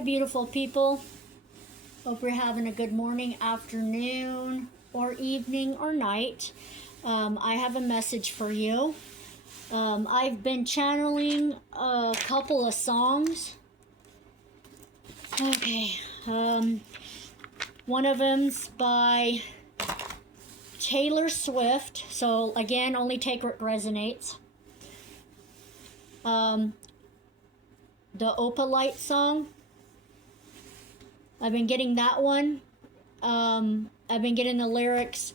Hi, beautiful people. Hope you're having a good morning, afternoon, or evening, or night. I have a message for you. I've been channeling a couple of songs. Okay. One of them's by Taylor Swift. So, again, only take what resonates. The Opalite song. I've been getting that one. I've been getting the lyrics.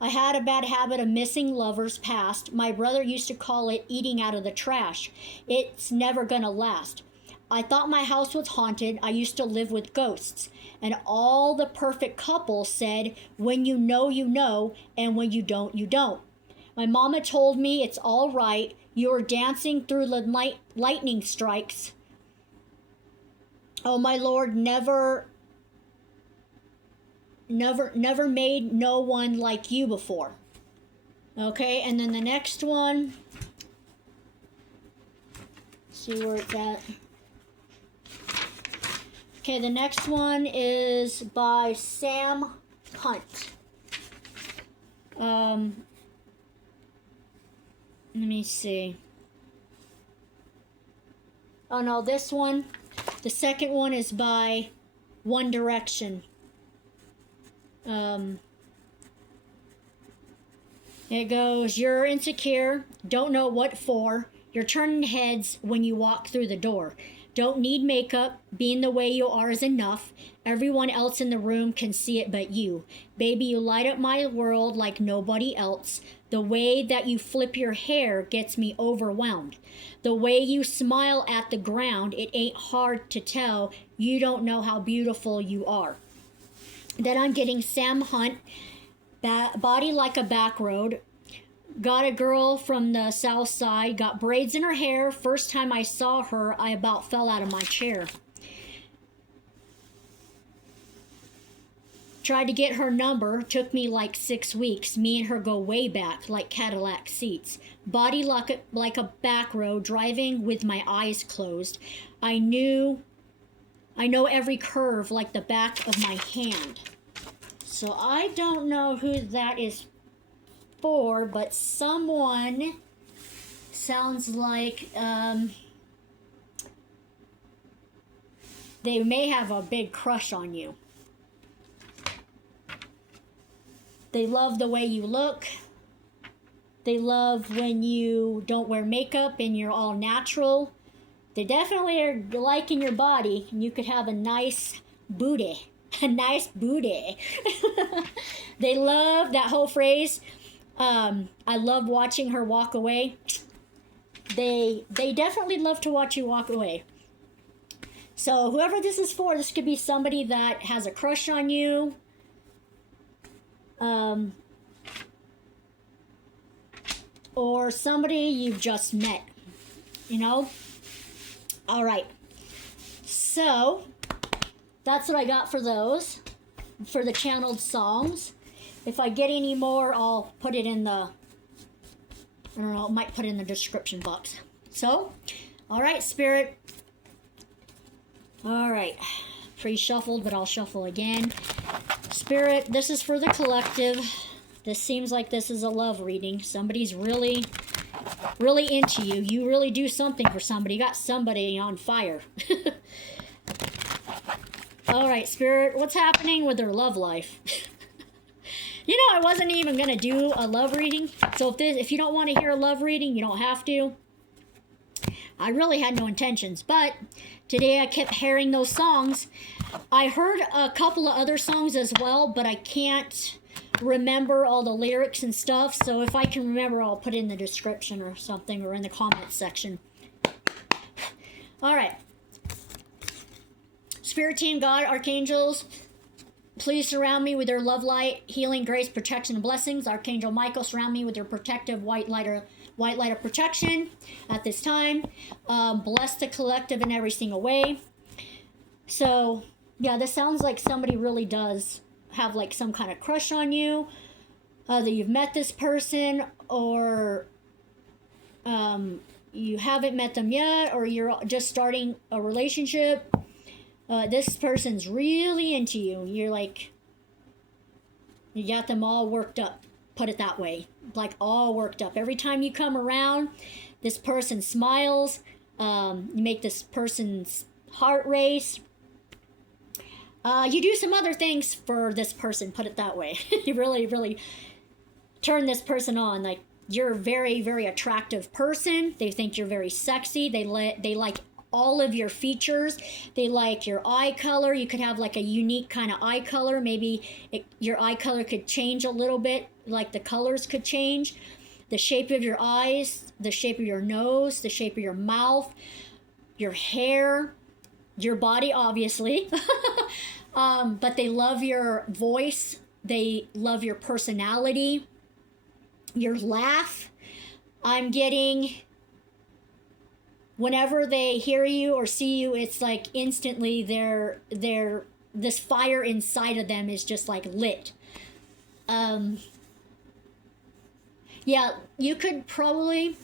I had a bad habit of missing lovers past. My brother used to call it eating out of the trash. It's never gonna last. I thought my house was haunted. I used to live with ghosts. And all the perfect couples said, when you know, and when you don't, you don't. My mama told me it's all right. You're dancing through the lightning strikes. Oh, my Lord, never made no one like you before. Okay, and then the next one, see where it's at. Okay, the next one is by Sam Hunt. Let me see. Oh no, this one, the second one is by One Direction. It goes, you're insecure, don't know what for. You're turning heads when you walk through the door. Don't need makeup, being the way you are is enough. Everyone else in the room can see it but you. Baby, you light up my world like nobody else. The way that you flip your hair gets me overwhelmed. The way you smile at the ground, it ain't hard to tell. You don't know how beautiful you are. Then I'm getting Sam Hunt, Body Like a Back Road. Got a girl from the south side, got braids in her hair. First time I saw her, I about fell out of my chair. Tried to get her number, took me like 6 weeks. Me and her go way back, like Cadillac seats. Body like a back road, driving with my eyes closed. I know every curve like the back of my hand. So I don't know who that is for, but someone sounds like they may have a big crush on you. They love the way you look. They love when you don't wear makeup and you're all natural. They definitely are liking your body, and you could have a nice booty. A nice booty. They love that whole phrase. I love watching her walk away. They definitely love to watch you walk away. So whoever this is for, this could be somebody that has a crush on you. Or somebody you've just met. You know? All right. So that's what I got for those, for the channeled songs. If I get any more, I'll put it in the, I don't know, I might put it in the description box. So, all right, Spirit. All right, pre-shuffled, but I'll shuffle again. Spirit, this is for the collective. This seems like this is a love reading. Somebody's really into you. You really do something for somebody. You got somebody on fire. All right, Spirit, what's happening with their love life? You know, I wasn't even going to do a love reading. So if you don't want to hear a love reading, you don't have to. I really had no intentions. But today I kept hearing those songs. I heard a couple of other songs as well, but I can't remember all the lyrics and stuff. So if I can remember, I'll put it in the description or something, or in the comments section. All right. Spirit team, God, archangels, please surround me with their love light, healing, grace, protection, and blessings. Archangel Michael, surround me with your protective white light of protection at this time. Bless the collective in every single way. So, yeah, this sounds like somebody really does have like some kind of crush on you. That you've met this person, or you haven't met them yet, or you're just starting a relationship. This person's really into you. You're like, you got them all worked up. Put it that way. Like all worked up. Every time you come around, this person smiles. You make this person's heart race. You do some other things for this person. Put it that way. You really, really turn this person on. Like you're a very, very attractive person. They think you're very sexy. They like all of your features. They like your eye color. You could have like a unique kind of eye color. Maybe your eye color could change a little bit, like the colors could change. The shape of your eyes, the shape of your nose, the shape of your mouth, your hair, your body, obviously. But they love your voice. They love your personality, your laugh. I'm getting, whenever they hear you or see you, it's like instantly this fire inside of them is just like lit. Yeah, you could probably,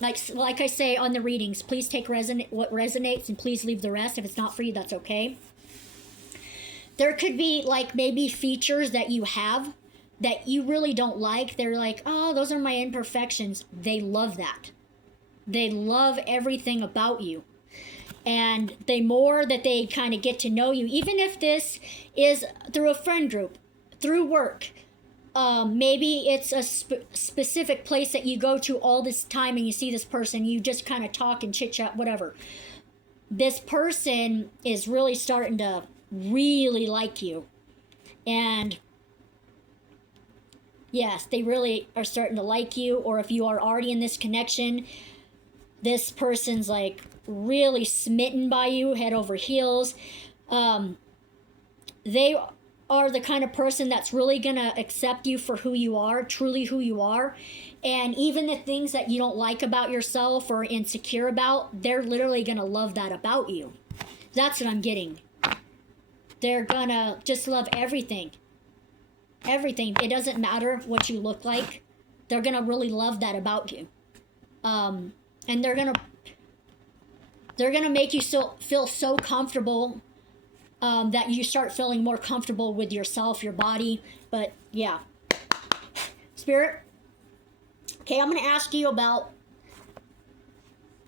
like I say on the readings, please take what resonates and please leave the rest. If it's not for you, that's okay. There could be like maybe features that you have that you really don't like. They're like, oh, those are my imperfections. They love that. They love everything about you. And the more that they kind of get to know you, even if this is through a friend group, through work, maybe it's a specific place that you go to all this time and you see this person, you just kind of talk and chit chat, whatever. This person is really starting to really like you. And yes, they really are starting to like you. Or if you are already in this connection, this person's like really smitten by you, head over heels. They are the kind of person that's really gonna accept you for who you are, truly who you are. And even the things that you don't like about yourself or insecure about, they're literally gonna love that about you. That's what I'm getting. They're gonna just love everything. Everything. It doesn't matter what you look like. They're gonna really love that about you. And they're gonna make you feel so comfortable that you start feeling more comfortable with yourself, your body. But yeah, Spirit. Okay, I'm going to ask you about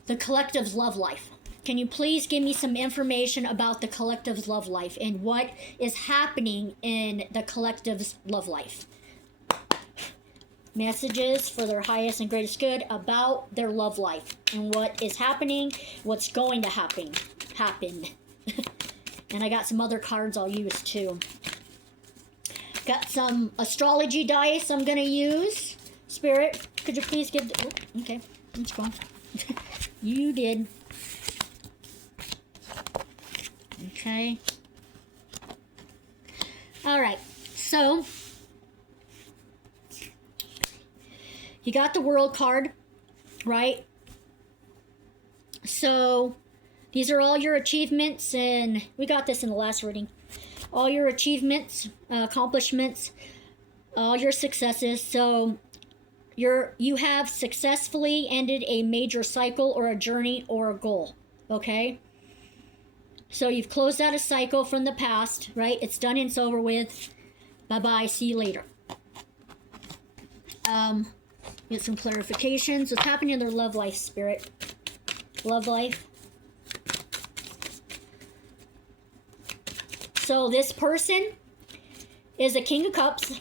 the collective's love life. Can you please give me some information about the collective's love life and what is happening in the collective's love life? Messages for their highest and greatest good about their love life and what is happening, what's going to happen. And I got some other cards I'll use too. Got some astrology dice I'm gonna use. Spirit, could you please give the, oh, okay, let's go. You did. Okay. All right, so you got the World card, right? So these are all your achievements, and we got this in the last reading. All your achievements, accomplishments, all your successes. So you have successfully ended a major cycle or a journey or a goal, okay? So you've closed out a cycle from the past, right? It's done and it's over with. Bye-bye, see you later. Get some clarifications. What's happening in their love life, Spirit? Love life. So this person is a King of Cups.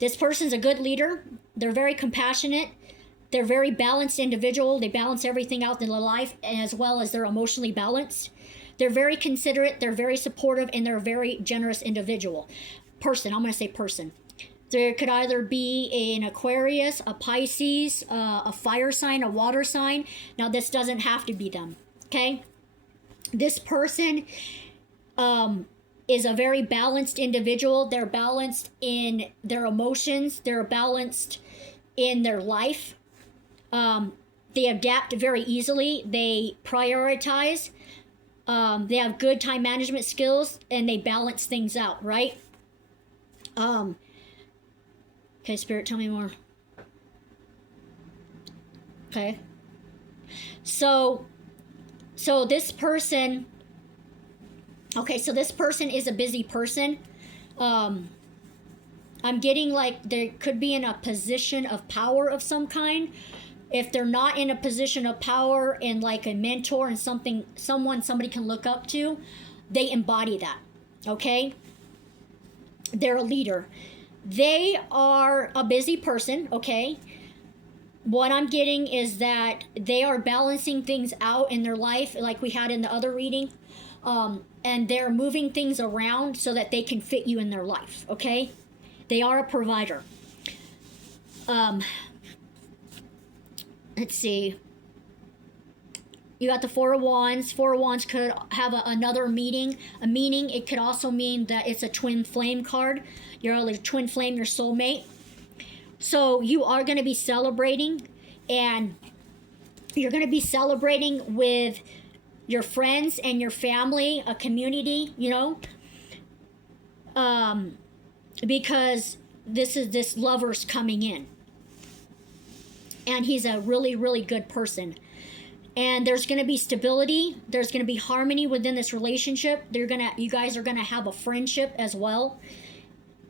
This person's a good leader. They're very compassionate. They're very balanced individual. They balance everything out in their life as well as they're emotionally balanced. They're very considerate. They're very supportive, and they're a very generous individual. Person, I'm going to say person. There could either be an Aquarius, a Pisces, a fire sign, a water sign. Now, this doesn't have to be them, okay? This person is a very balanced individual. They're balanced in their emotions. They're balanced in their life. They adapt very easily. They prioritize. They have good time management skills, and they balance things out, right? Okay, Spirit, tell me more. Okay. So this person Okay, so this person is a busy person. I'm getting like they could be in a position of power of some kind. If they're not in a position of power and like a mentor and somebody can look up to, they embody that. Okay? They're a leader. They are a busy person, okay? What I'm getting is that they are balancing things out in their life, like we had in the other reading. And they're moving things around so that they can fit you in their life, okay? They are a provider. Let's see. You got the Four of Wands. Four of Wands could have another meaning. A meaning, it could also mean that it's a twin flame card. You're a twin flame, your soulmate. So you are going to be celebrating, and you're going to be celebrating with your friends and your family, a community, you know, because this lover's coming in, and he's a really, really good person. And there's going to be stability. There's going to be harmony within this relationship. You guys are going to have a friendship as well.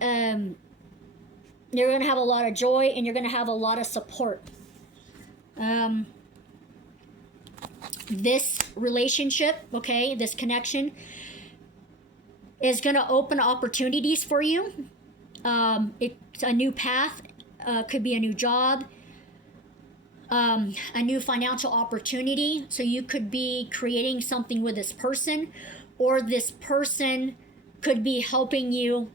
You're going to have a lot of joy, and you're going to have a lot of support. This relationship, okay, this connection is going to open opportunities for you. It's a new path, could be a new job, a new financial opportunity. So you could be creating something with this person, or this person could be helping you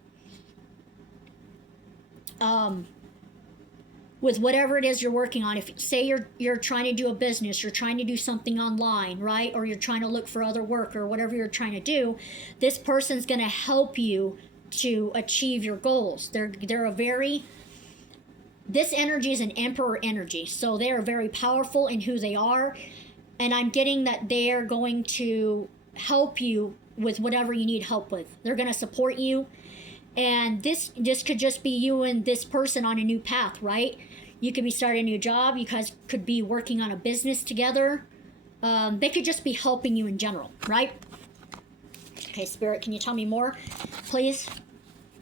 with whatever it is you're working on. If say you're trying to do a business, you're trying to do something online, right? Or you're trying to look for other work or whatever you're trying to do, this person's going to help you to achieve your goals. They're a very, this energy is an emperor energy. So they are very powerful in who they are. And I'm getting that they're going to help you with whatever you need help with. They're going to support you. And this could just be you and this person on a new path, right? You could be starting a new job. You guys could be working on a business together. They could just be helping you in general, right? Okay, Spirit, can you tell me more, please?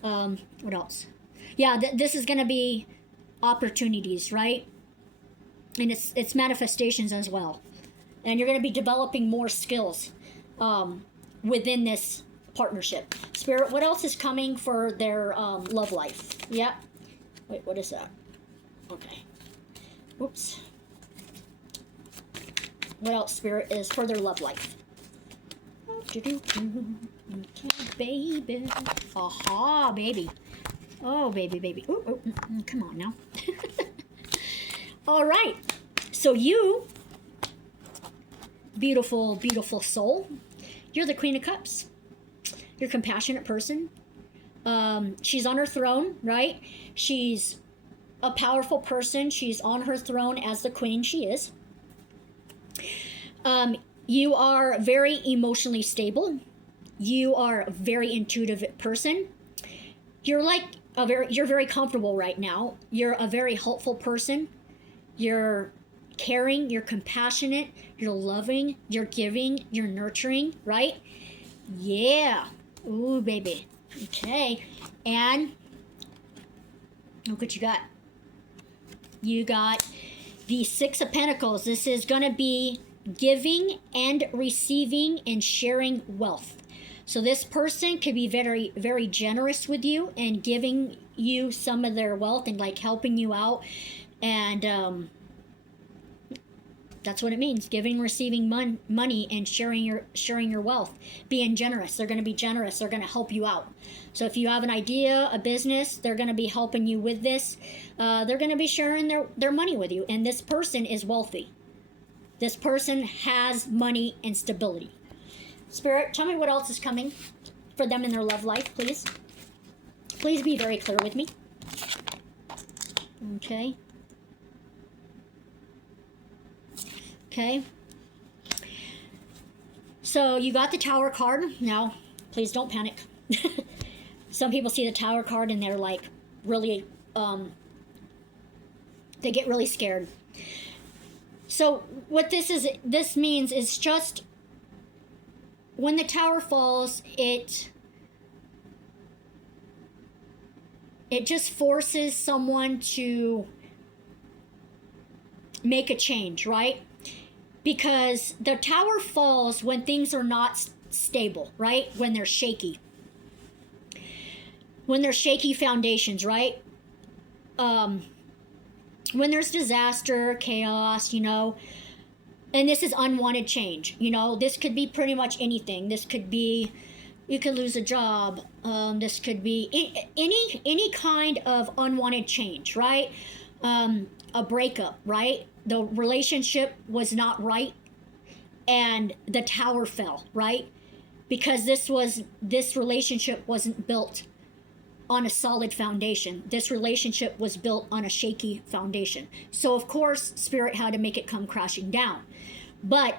What else? Yeah, this is going to be opportunities, right? And it's manifestations as well. And you're going to be developing more skills within this partnership. Spirit, what else is coming for their love life? Yeah. Wait, what is that? Okay. Oops. What else, Spirit, is for their love life? Okay, baby. Aha, baby. Oh, baby. Ooh, come on now. All right. So you, beautiful, beautiful soul, you're the Queen of Cups. You're a compassionate person. She's on her throne, right? She's a powerful person. She's on her throne as the queen she is. You are very emotionally stable. You are a very intuitive person. You're very comfortable right now. You're a very helpful person. You're caring, you're compassionate, you're loving, you're giving, you're nurturing, right? Yeah. Ooh, baby. Okay. And look what you got. You got the Six of Pentacles. This is going to be giving and receiving and sharing wealth. So this person could be very, very generous with you and giving you some of their wealth and like helping you out. And that's what it means. Giving, receiving money, and sharing your wealth. Being generous. They're going to be generous. They're going to help you out. So if you have an idea, a business, they're going to be helping you with this. They're going to be sharing their money with you. And this person is wealthy. This person has money and stability. Spirit, tell me what else is coming for them in their love life, please. Please be very clear with me. Okay. Okay. So you got the Tower card. Now, please don't panic. Some people see the Tower card and they're like really, they get really scared. So what this means is just when the tower falls, it just forces someone to make a change, right? Because the tower falls when things are not stable, right? When they're shaky. When there's shaky foundations, right? When there's disaster, chaos, and this is unwanted change. This could be pretty much anything. This could be you could lose a job. This could be any kind of unwanted change, right? A breakup, right? The relationship was not right, and the tower fell, right? Because this relationship wasn't built on a solid foundation. This relationship was built on a shaky foundation. So of course, spirit had to make it come crashing down. But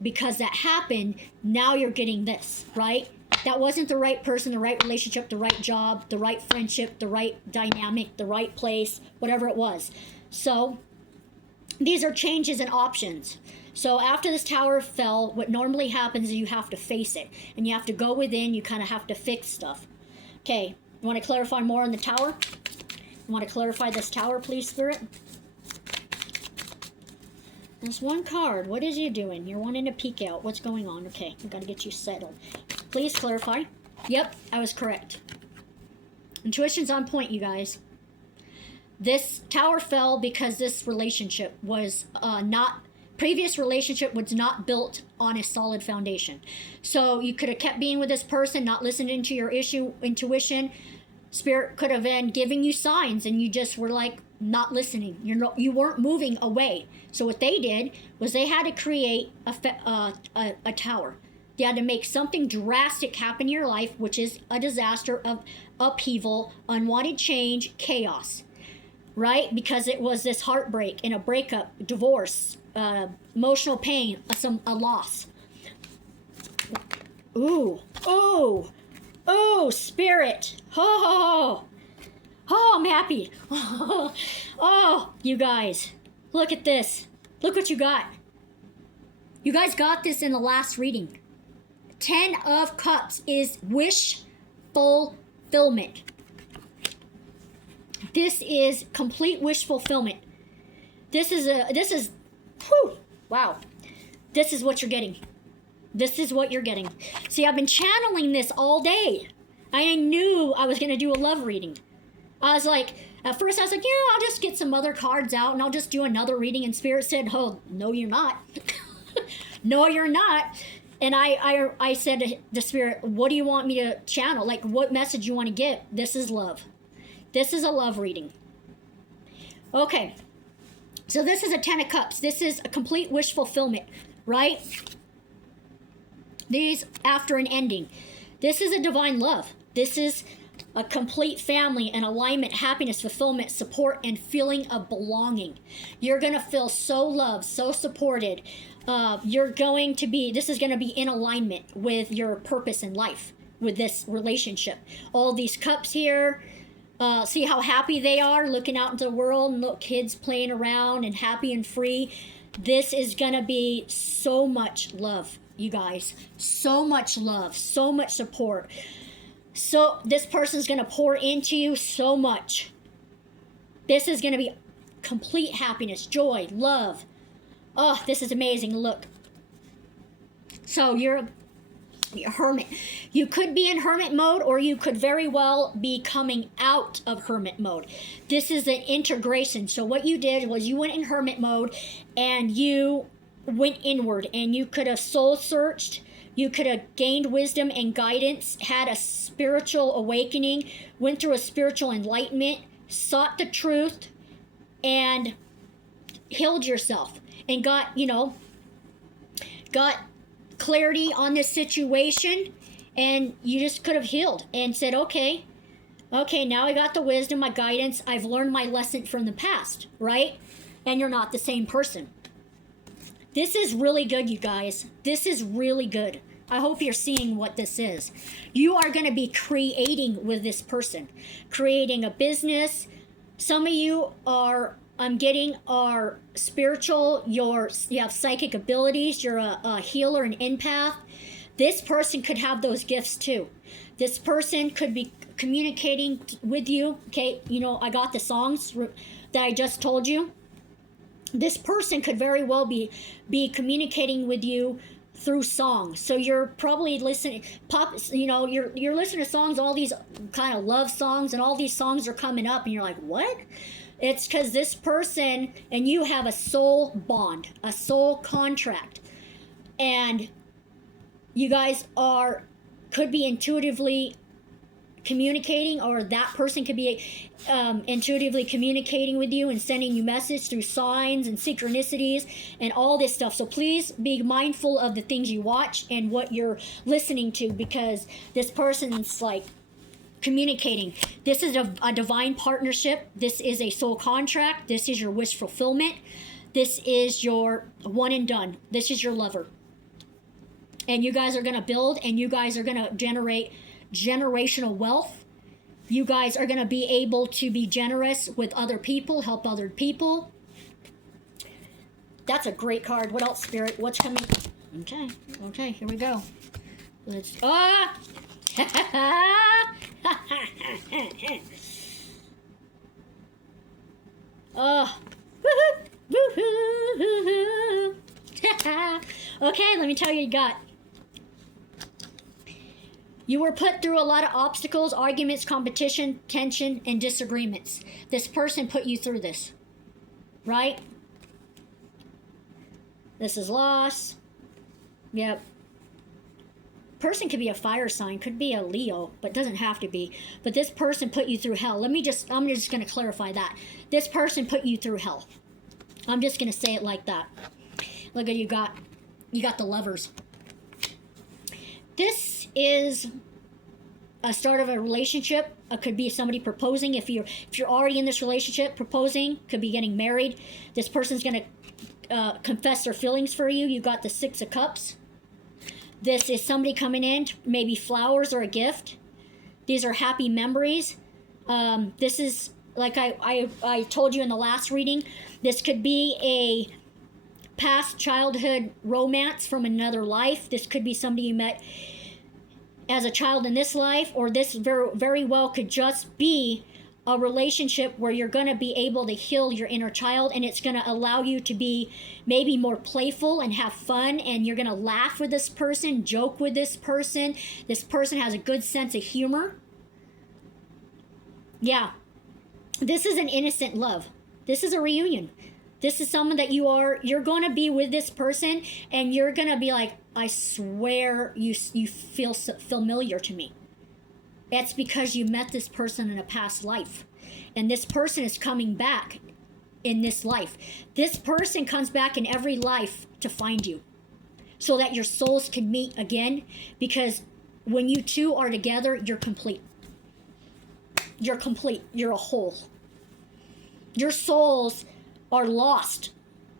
because that happened, now you're getting this, right? That wasn't the right person, the right relationship, the right job, the right friendship, the right dynamic, the right place, whatever it was. So these are changes and options. So after this tower fell, what normally happens is you have to face it, and you have to go within, you kind of have to fix stuff. Okay, you want to clarify more on the tower? You want to clarify this tower, please, Spirit? There's one card. What is you doing? You're wanting to peek out. What's going on? Okay, we got to get you settled. Please clarify. Yep, I was correct. Intuition's on point, you guys. This tower fell because this relationship was previous relationship was not built on a solid foundation. So you could have kept being with this person, not listening to your intuition. Spirit could have been giving you signs, and you just were like not listening. You weren't moving away. So what they did was they had to create a tower. They had to make something drastic happen in your life, which is a disaster of upheaval, unwanted change, chaos, right? Because it was this heartbreak and a breakup, divorce, emotional pain, a loss. Ooh, Spirit. Oh, I'm happy. Oh, you guys, look at this. Look what you got. You guys got this in the last reading. 10 of Cups is wish fulfillment. This is complete wish fulfillment. Wow. This is what you're getting. This is what you're getting. See, I've been channeling this all day. I knew I was going to do a love reading. I was like, at first I was like, yeah, I'll just get some other cards out and I'll just do another reading. And Spirit said, oh, no, you're not. No, you're not. And I said to the Spirit, what do you want me to channel? Like, what message you want to get? This is love. This is a love reading. Okay. So this is a 10 of Cups. This is a complete wish fulfillment, right? These after an ending. This is a divine love. This is a complete family and alignment, happiness, fulfillment, support, and feeling of belonging. You're going to feel so loved, so supported. This is going to be in alignment with your purpose in life, with this relationship. All these cups here, see how happy they are looking out into the world, and look, kids playing around and happy and free. This is going to be so much love, you guys. So much love, so much support. So this person's going to pour into you so much. This is going to be complete happiness, joy, love. Oh, this is amazing. Look. So you're a hermit. You could be in hermit mode, or you could very well be coming out of hermit mode. This is an integration. So what you did was you went in hermit mode and you went inward, and you could have soul searched. You could have gained wisdom and guidance, had a spiritual awakening, went through a spiritual enlightenment, sought the truth, and healed yourself, and got clarity on this situation, and you just could have healed and said, okay, now I got the wisdom, my guidance, I've learned my lesson from the past, right? And you're not the same person. This is really good, you guys. This is really good. I hope you're seeing what this is. You are going to be creating with this person, creating a business. Some of you are spiritual. You have psychic abilities. You're a healer, an empath. This person could have those gifts too. This person could be communicating with you. Okay, you know, I got the songs that I just told you. This person could very well be communicating with you through songs. So you're probably listening you know, you're listening to songs, all these kind of love songs, and all these songs are coming up and you're like, what? It's because this person and you have a soul bond, a soul contract, and you guys could be intuitively communicating, or that person could be intuitively communicating with you and sending you message through signs and synchronicities and all this stuff. So please be mindful of the things you watch and what you're listening to, because this person's like communicating. This is a divine partnership. This is a soul contract. This is your wish fulfillment. This is your one and done. This is your lover. And you guys are going to build, and you guys are going to generate generational wealth. You guys are going to be able to be generous with other people, help other people. That's a great card. What else, Spirit? What's coming? Okay, here we go. Let's okay, let me tell you got. You were put through a lot of obstacles, arguments, competition, tension, and disagreements. This person put you through this, right? This is loss. Yep. Person could be a fire sign, could be a Leo, but doesn't have to be. But this person put you through hell. I'm just going to clarify that. This person put you through hell. I'm just going to say it like that. Look at you got the Lovers. This is a start of a relationship. It could be somebody proposing. If you're already in this relationship, proposing, could be getting married. This person's going to confess their feelings for you. You got the Six of Cups. This is somebody coming in, maybe flowers or a gift. These are happy memories. This is, like I told you in the last reading, this could be a past childhood romance from another life. This could be somebody you met as a child in this life, or this very, very well could just be a relationship where you're going to be able to heal your inner child, and it's going to allow you to be maybe more playful and have fun, and you're going to laugh with this person, joke with this person. This person has a good sense of humor. Yeah. This is an innocent love. This is a reunion. This is someone that you're going to be with this person, and you're going to be like, I swear you feel familiar to me. It's because you met this person in a past life, and this person is coming back in this life. This person comes back in every life to find you so that your souls can meet again, because when you two are together, you're complete. You're complete. You're a whole. Your souls are lost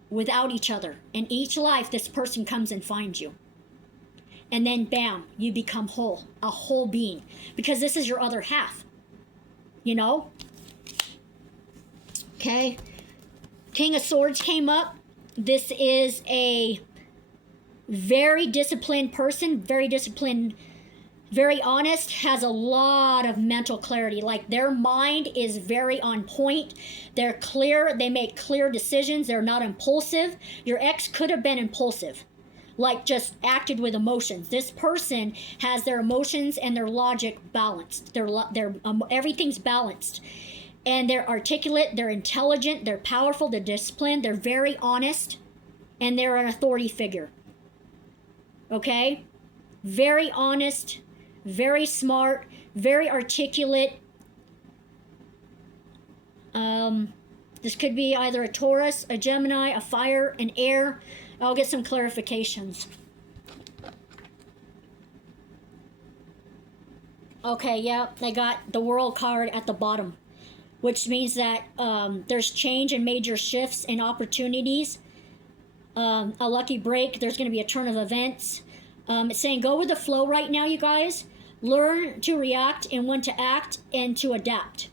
without each other. In each life, this person comes and finds you. And then, bam, you become whole, a whole being. Because this is your other half. You know? Okay. King of Swords came up. This is a very disciplined person, very disciplined, very honest, has a lot of mental clarity. Like, their mind is very on point. They're clear. They make clear decisions. They're not impulsive. Your ex could have been impulsive, like just acted with emotions. This person has their emotions and their logic balanced. Everything's balanced. And they're articulate, they're intelligent, they're powerful, they're disciplined, they're very honest, and they're an authority figure. Okay? Very honest, very smart, very articulate. This could be either a Taurus, a Gemini, a fire, an air. I'll get some clarifications. Okay, yeah, I got the World card at the bottom, which means that there's change and major shifts and opportunities. A lucky break. There's going to be a turn of events. It's saying go with the flow right now, you guys. Learn to react and when to act and to adapt.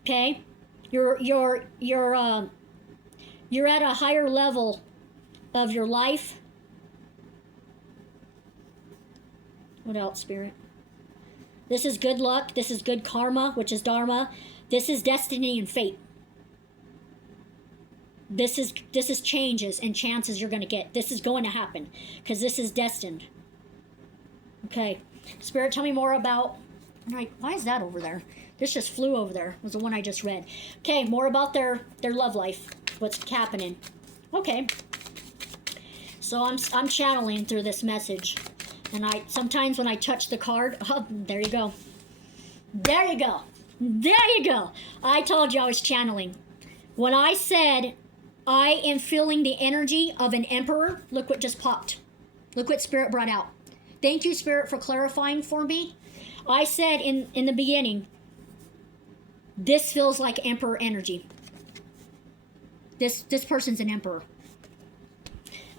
Okay, you're at a higher level of your life. What else, Spirit? This is good luck. This is good karma, which is dharma. This is destiny and fate. This is changes and chances you're going to get. This is going to happen because this is destined. Okay. Spirit, tell me more about... Like, why is that over there? This just flew over there. It was the one I just read. Okay, more about their love life. What's happening. Okay. So I'm channeling through this message. And sometimes when I touch the card, oh, there you go. There you go. There you go. I told you I was channeling. When I said I am feeling the energy of an emperor, look what just popped. Look what Spirit brought out. Thank you, Spirit, for clarifying for me. I said in the beginning, this feels like emperor energy. This person's an emperor.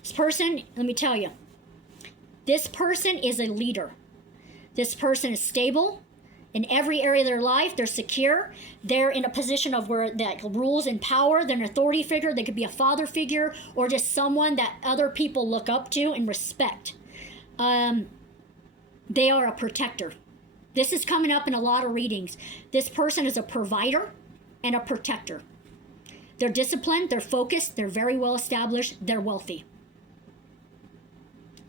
This person, let me tell you, this person is a leader. This person is stable in every area of their life. They're secure. They're in a position of where that rules and power. They're an authority figure. They could be a father figure or just someone that other people look up to and respect. They are a protector. This is coming up in a lot of readings. This person is a provider and a protector. They're disciplined, they're focused, they're very well established, they're wealthy.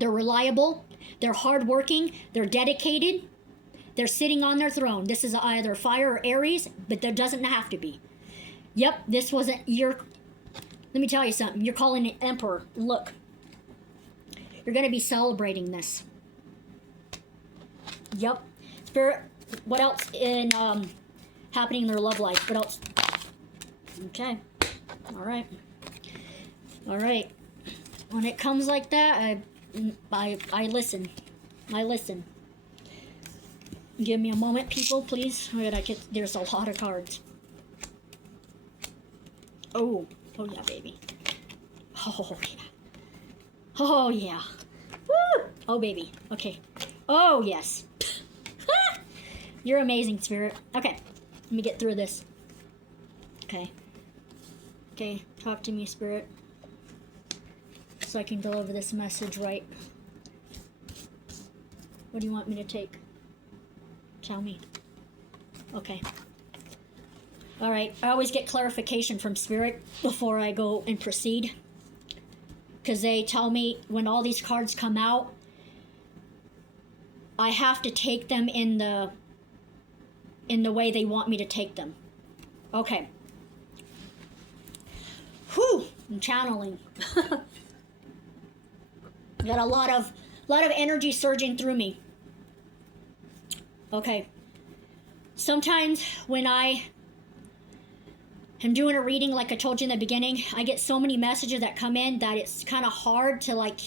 They're reliable, they're hardworking, they're dedicated, they're sitting on their throne. This is either fire or Aries, but there doesn't have to be. Yep, this wasn't your... Let me tell you something. You're calling it emperor. Look. You're going to be celebrating this. Yep. Spirit, what else in happening in their love life? What else? Okay. All right. All right. When it comes like that, I listen. I listen. Give me a moment, people, please. There's a lot of cards. Oh yeah, baby. Oh yeah. Oh yeah. Woo! Oh baby. Okay. Oh yes. You're amazing, Spirit. Okay. Let me get through this. Okay. Okay. Talk to me, Spirit. So I can deliver this message right. What do you want me to take? Tell me. Okay. All right. I always get clarification from Spirit before I go and proceed. Because they tell me when all these cards come out, I have to take them in the way they want me to take them. Okay. Whew, I'm channeling. Got a lot of energy surging through me. Okay. Sometimes when I am doing a reading, like I told you in the beginning, I get so many messages that come in that it's kind of hard to like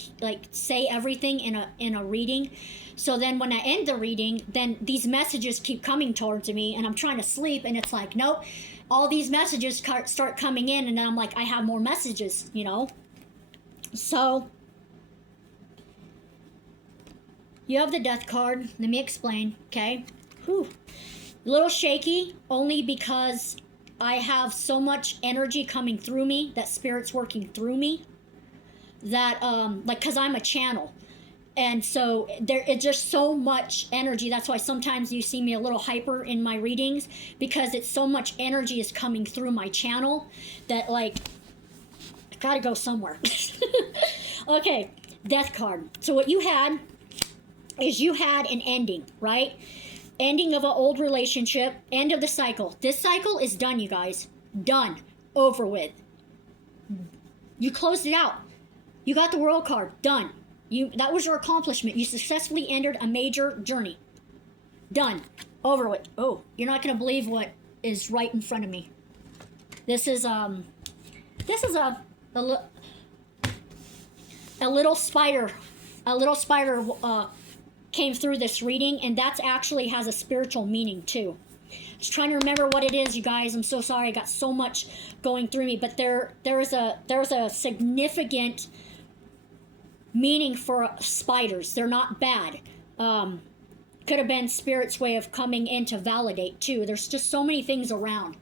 say everything in a reading. So then when I end the reading, then these messages keep coming towards me and I'm trying to sleep and it's like, nope, all these messages start coming in and then I'm like, I have more messages, you know? So you have the Death card. Let me explain, okay? Whew. A little shaky only because I have so much energy coming through me, that Spirit's working through me, that like, cause I'm a channel. And so it's just so much energy. That's why sometimes you see me a little hyper in my readings, because it's so much energy is coming through my channel that like, I gotta go somewhere. Okay, Death card. So what you had is you had an ending, right? Ending of an old relationship, end of the cycle. This cycle is done, you guys. Done. Over with. You closed it out. You got the World card. Done. That was your accomplishment. You successfully entered a major journey. Done. Over with. Oh, you're not going to believe what is right in front of me. This is a little spider. A little spider came through this reading, and that actually has a spiritual meaning too. Just trying to remember what it is, you guys. I'm so sorry. I got so much going through me, but there's a significant meaning for spiders. They're not bad. Could have been Spirit's way of coming in to validate too. There's just so many things around.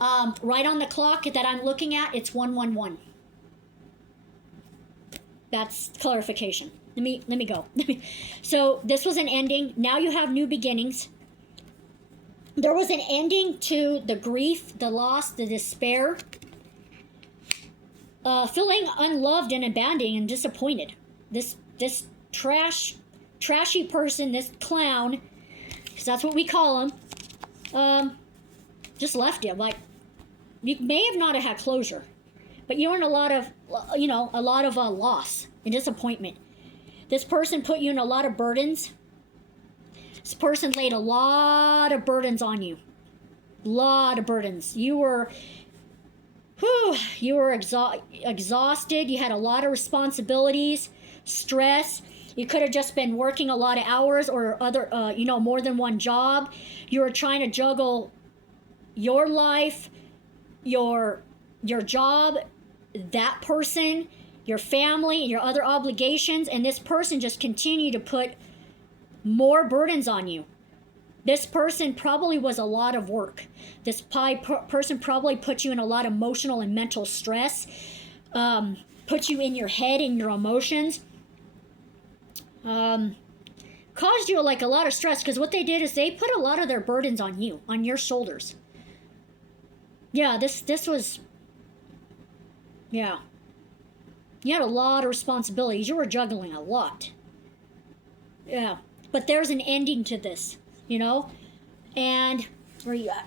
Right on the clock that I'm looking at, it's 111. That's clarification. let me go. So this was an ending. Now you have new beginnings. There was an ending to the grief, the loss, the despair, feeling unloved and abandoned and disappointed. This trashy person, this clown, because that's what we call him, just left you. Like, you may have not have had closure, but you were in a lot of loss and disappointment. This person put you in a lot of burdens. This person laid a lot of burdens on you. Lot of burdens. You were exhausted. You had a lot of responsibilities, stress. You could have just been working a lot of hours or other, more than one job. You were trying to juggle your life, your job, that person, your family, and your other obligations. And this person just continued to put more burdens on you. This person probably was a lot of work. This person probably put you in a lot of emotional and mental stress, put you in your head and your emotions, caused you like a lot of stress, because what they did is they put a lot of their burdens on you, on your shoulders. Yeah, this was, yeah. You had a lot of responsibilities. You were juggling a lot. Yeah. But there's an ending to this, And where you at?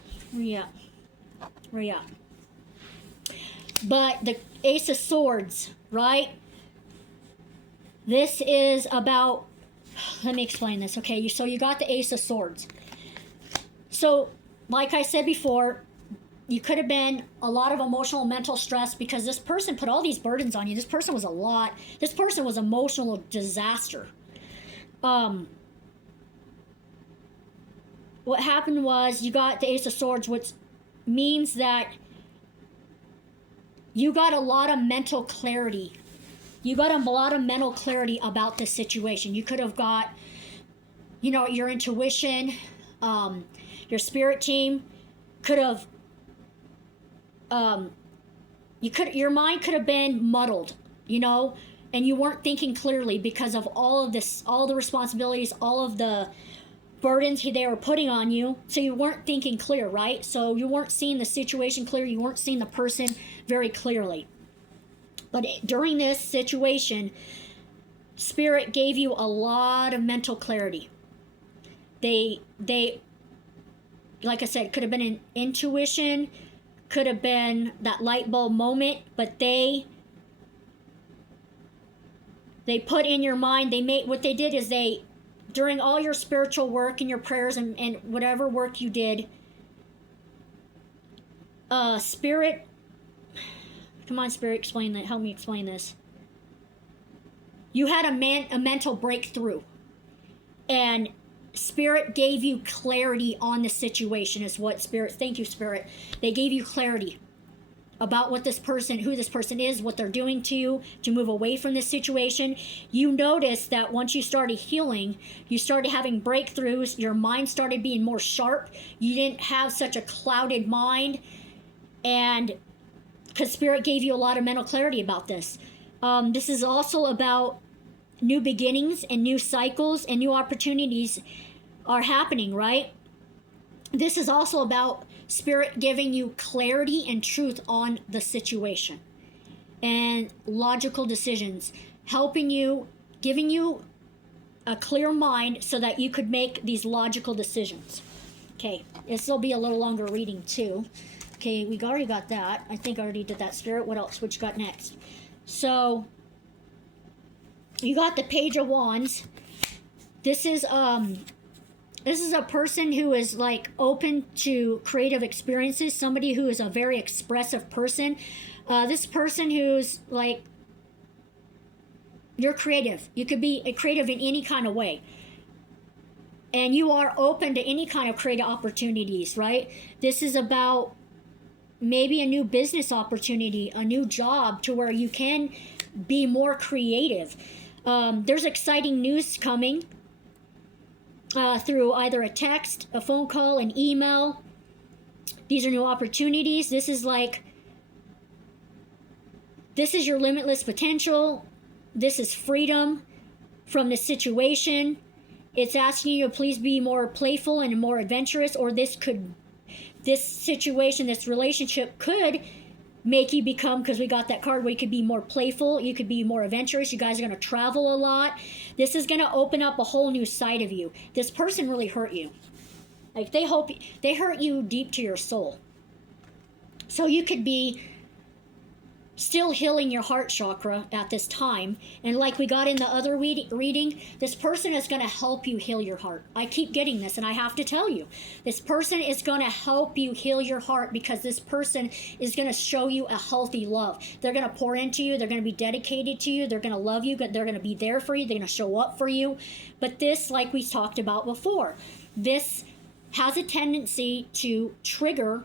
But the Ace of Swords, right? This is about, let me explain this, okay? So you got the Ace of Swords. So, like I said before, you could have been a lot of emotional and mental stress because this person put all these burdens on you. This person was this person was emotional disaster. What happened was you got the Ace of Swords, which means that you got a lot of mental clarity. You got a lot of mental clarity about this situation. You could have got, your intuition, your spirit team could have, your mind could have been muddled, and you weren't thinking clearly because of all of this, all the responsibilities, all of the burdens they were putting on you. So you weren't thinking clear, right? So you weren't seeing the situation clear. You weren't seeing the person very clearly. But during this situation, Spirit gave you a lot of mental clarity. They like I said, could have been an intuition, could have been that light bulb moment, but they put in your mind, what they did is during all your spiritual work and your prayers and whatever work you did, Spirit, come on, Spirit, explain that. Help me explain this. You had a mental breakthrough, and Spirit gave you clarity on the situation is what Spirit, thank you, Spirit. They gave you clarity about what this person, who this person is, what they're doing to you, to move away from this situation. You noticed that once you started healing, you started having breakthroughs, your mind started being more sharp, you didn't have such a clouded mind, and because Spirit gave you a lot of mental clarity about this. This is also about new beginnings and new cycles and new opportunities are happening, right? This is also about Spirit giving you clarity and truth on the situation and logical decisions, helping you, giving you a clear mind so that you could make these logical decisions. Okay, this will be a little longer reading too. Okay, we already got that. I think I already did that, Spirit. What else? What you got next? So, you got the Page of Wands. This is a person who is like open to creative experiences, somebody who is a very expressive person. This person who's like, you're creative. You could be creative in any kind of way. And you are open to any kind of creative opportunities, right? This is about maybe a new business opportunity, a new job to where you can be more creative. There's exciting news coming through either a text, a phone call, an email. These are new opportunities. This is your limitless potential. This is freedom from the situation. It's asking you to please be more playful and more adventurous, or this situation, this relationship could make you become, because we got that card where you could be more playful, you could be more adventurous, you guys are going to travel a lot. This is going to open up a whole new side of you. This person really hurt you. Like they hurt you deep to your soul. So you could be still healing your heart chakra at this time. And like we got in the other reading, this person is going to help you heal your heart. I keep getting this, and I have to tell you, this person is going to help you heal your heart, because this person is going to show you a healthy love. They're going to pour into you. They're going to be dedicated to you. They're going to love you. They're going to be there for you. They're going to show up for you. But this, like we talked about before, this has a tendency to trigger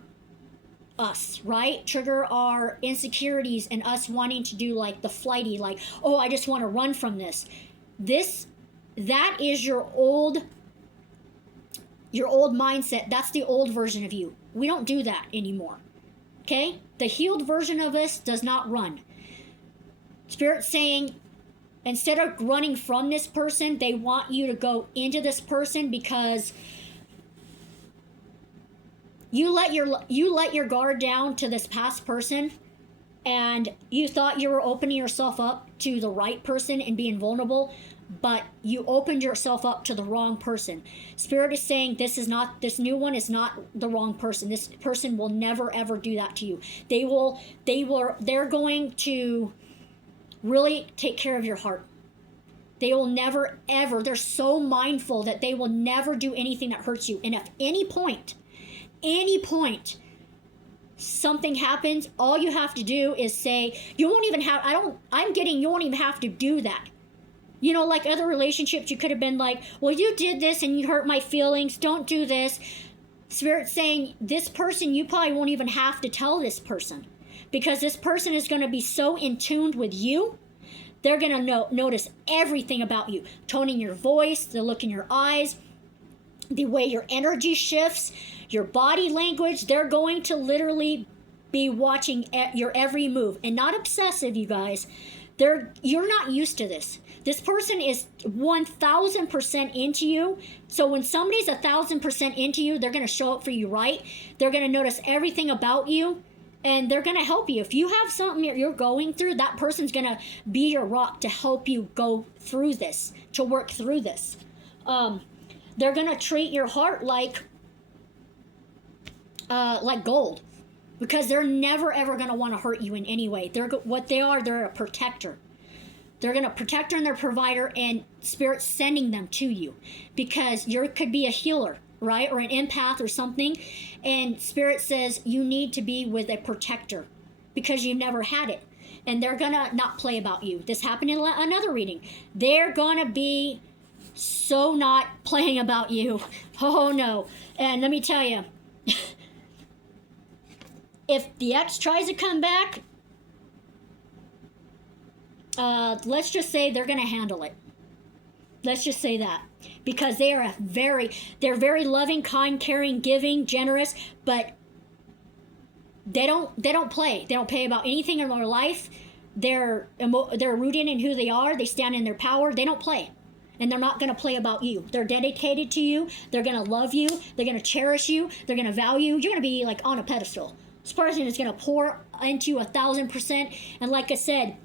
us, right? Trigger our insecurities and us wanting to do like the flighty, like, oh, I just want to run from this. That is your old mindset. That's the old version of you. We don't do that anymore. Okay? The healed version of us does not run. Spirit's saying, instead of running from this person, they want you to go into this person, because you let your guard down to this past person, and you thought you were opening yourself up to the right person and being vulnerable, but you opened yourself up to the wrong person. Spirit is saying this new one is not the wrong person. This person will never ever do that to you. They're going to really take care of your heart. They will never ever, they're so mindful that they will never do anything that hurts you. And if any point something happens, all you have to do is say, you won't even have to do that. You know, like other relationships, you could have been like, well, you did this and you hurt my feelings, don't do this. Spirit's saying, this person, you probably won't even have to tell this person, because this person is going to be so in tune with you. They're going to notice everything about you. Tone in your voice, the look in your eyes, the way your energy shifts, your body language. They're going to literally be watching your every move, and not obsessive, you guys. You're not used to this. This person is 1,000% into you. So when somebody's 1,000% into you, they're going to show up for you, right? They're going to notice everything about you, and they're going to help you. If you have something you're going through, that person's going to be your rock to help you go through this, to work through this. They're going to treat your heart like gold, because they're never ever going to want to hurt you in any way. They're a protector. They're going to protector and their provider, and Spirit's sending them to you, because you could be a healer, right? Or an empath or something. And Spirit says you need to be with a protector, because you've never had it. And they're going to not play about you. This happened in another reading. They're going to be so not playing about you. Oh no. And let me tell you, if the ex tries to come back, let's just say they're going to handle it. Let's just say that, because they're very loving, kind, caring, giving, generous, but they don't play. They don't play about anything in their life. They're rooted in who they are. They stand in their power. They don't play. And they're not going to play about you. They're dedicated to you. They're going to love you. They're going to cherish you. They're going to value you. You're going to be like on a pedestal. This person is going to pour into you 1,000%. And like I said,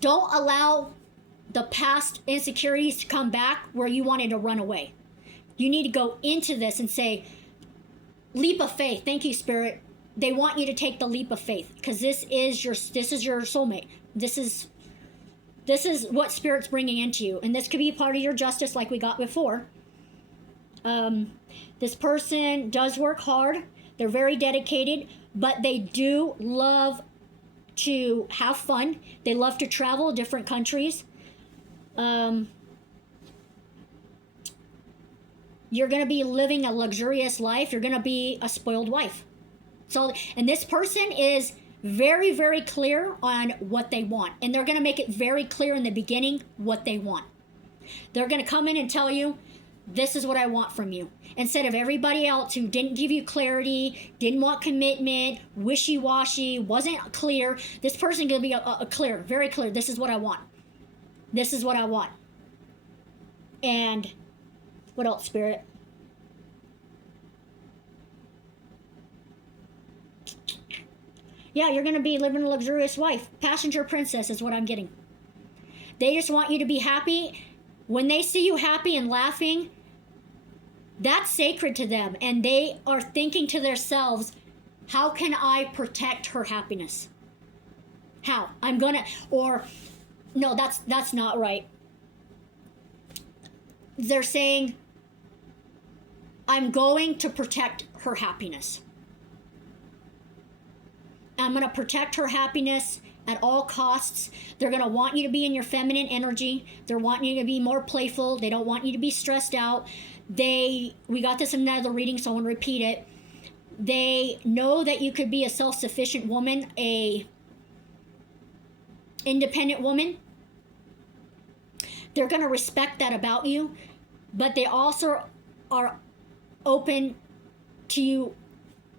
don't allow the past insecurities to come back where you wanted to run away. You need to go into this and say, leap of faith. Thank you, Spirit. They want you to take the leap of faith, because this is your soulmate. This is what Spirit's bringing into you. And this could be part of your justice, like we got before. This person does work hard. They're very dedicated, but they do love to have fun. They love to travel different countries. You're going to be living a luxurious life. You're going to be a spoiled wife. So, and this person is very, very clear on what they want. And they're going to make it very clear in the beginning what they want. They're going to come in and tell you, this is what I want from you. Instead of everybody else who didn't give you clarity, didn't want commitment, wishy-washy, wasn't clear, this person is going to be clear, very clear. This is what I want. This is what I want. And what else, Spirit? Yeah, you're going to be living a luxurious life. Passenger princess is what I'm getting. They just want you to be happy. When they see you happy and laughing, that's sacred to them. And they are thinking to themselves, how can I protect her happiness? How? I'm going to, or, no, that's not right. They're saying, I'm going to protect her happiness. I'm going to protect her happiness at all costs. They're going to want you to be in your feminine energy. They're wanting you to be more playful. They don't want you to be stressed out. We got this in another reading, so I want to repeat it. They know that you could be a self-sufficient woman, a independent woman. They're going to respect that about you, but they also are open to you.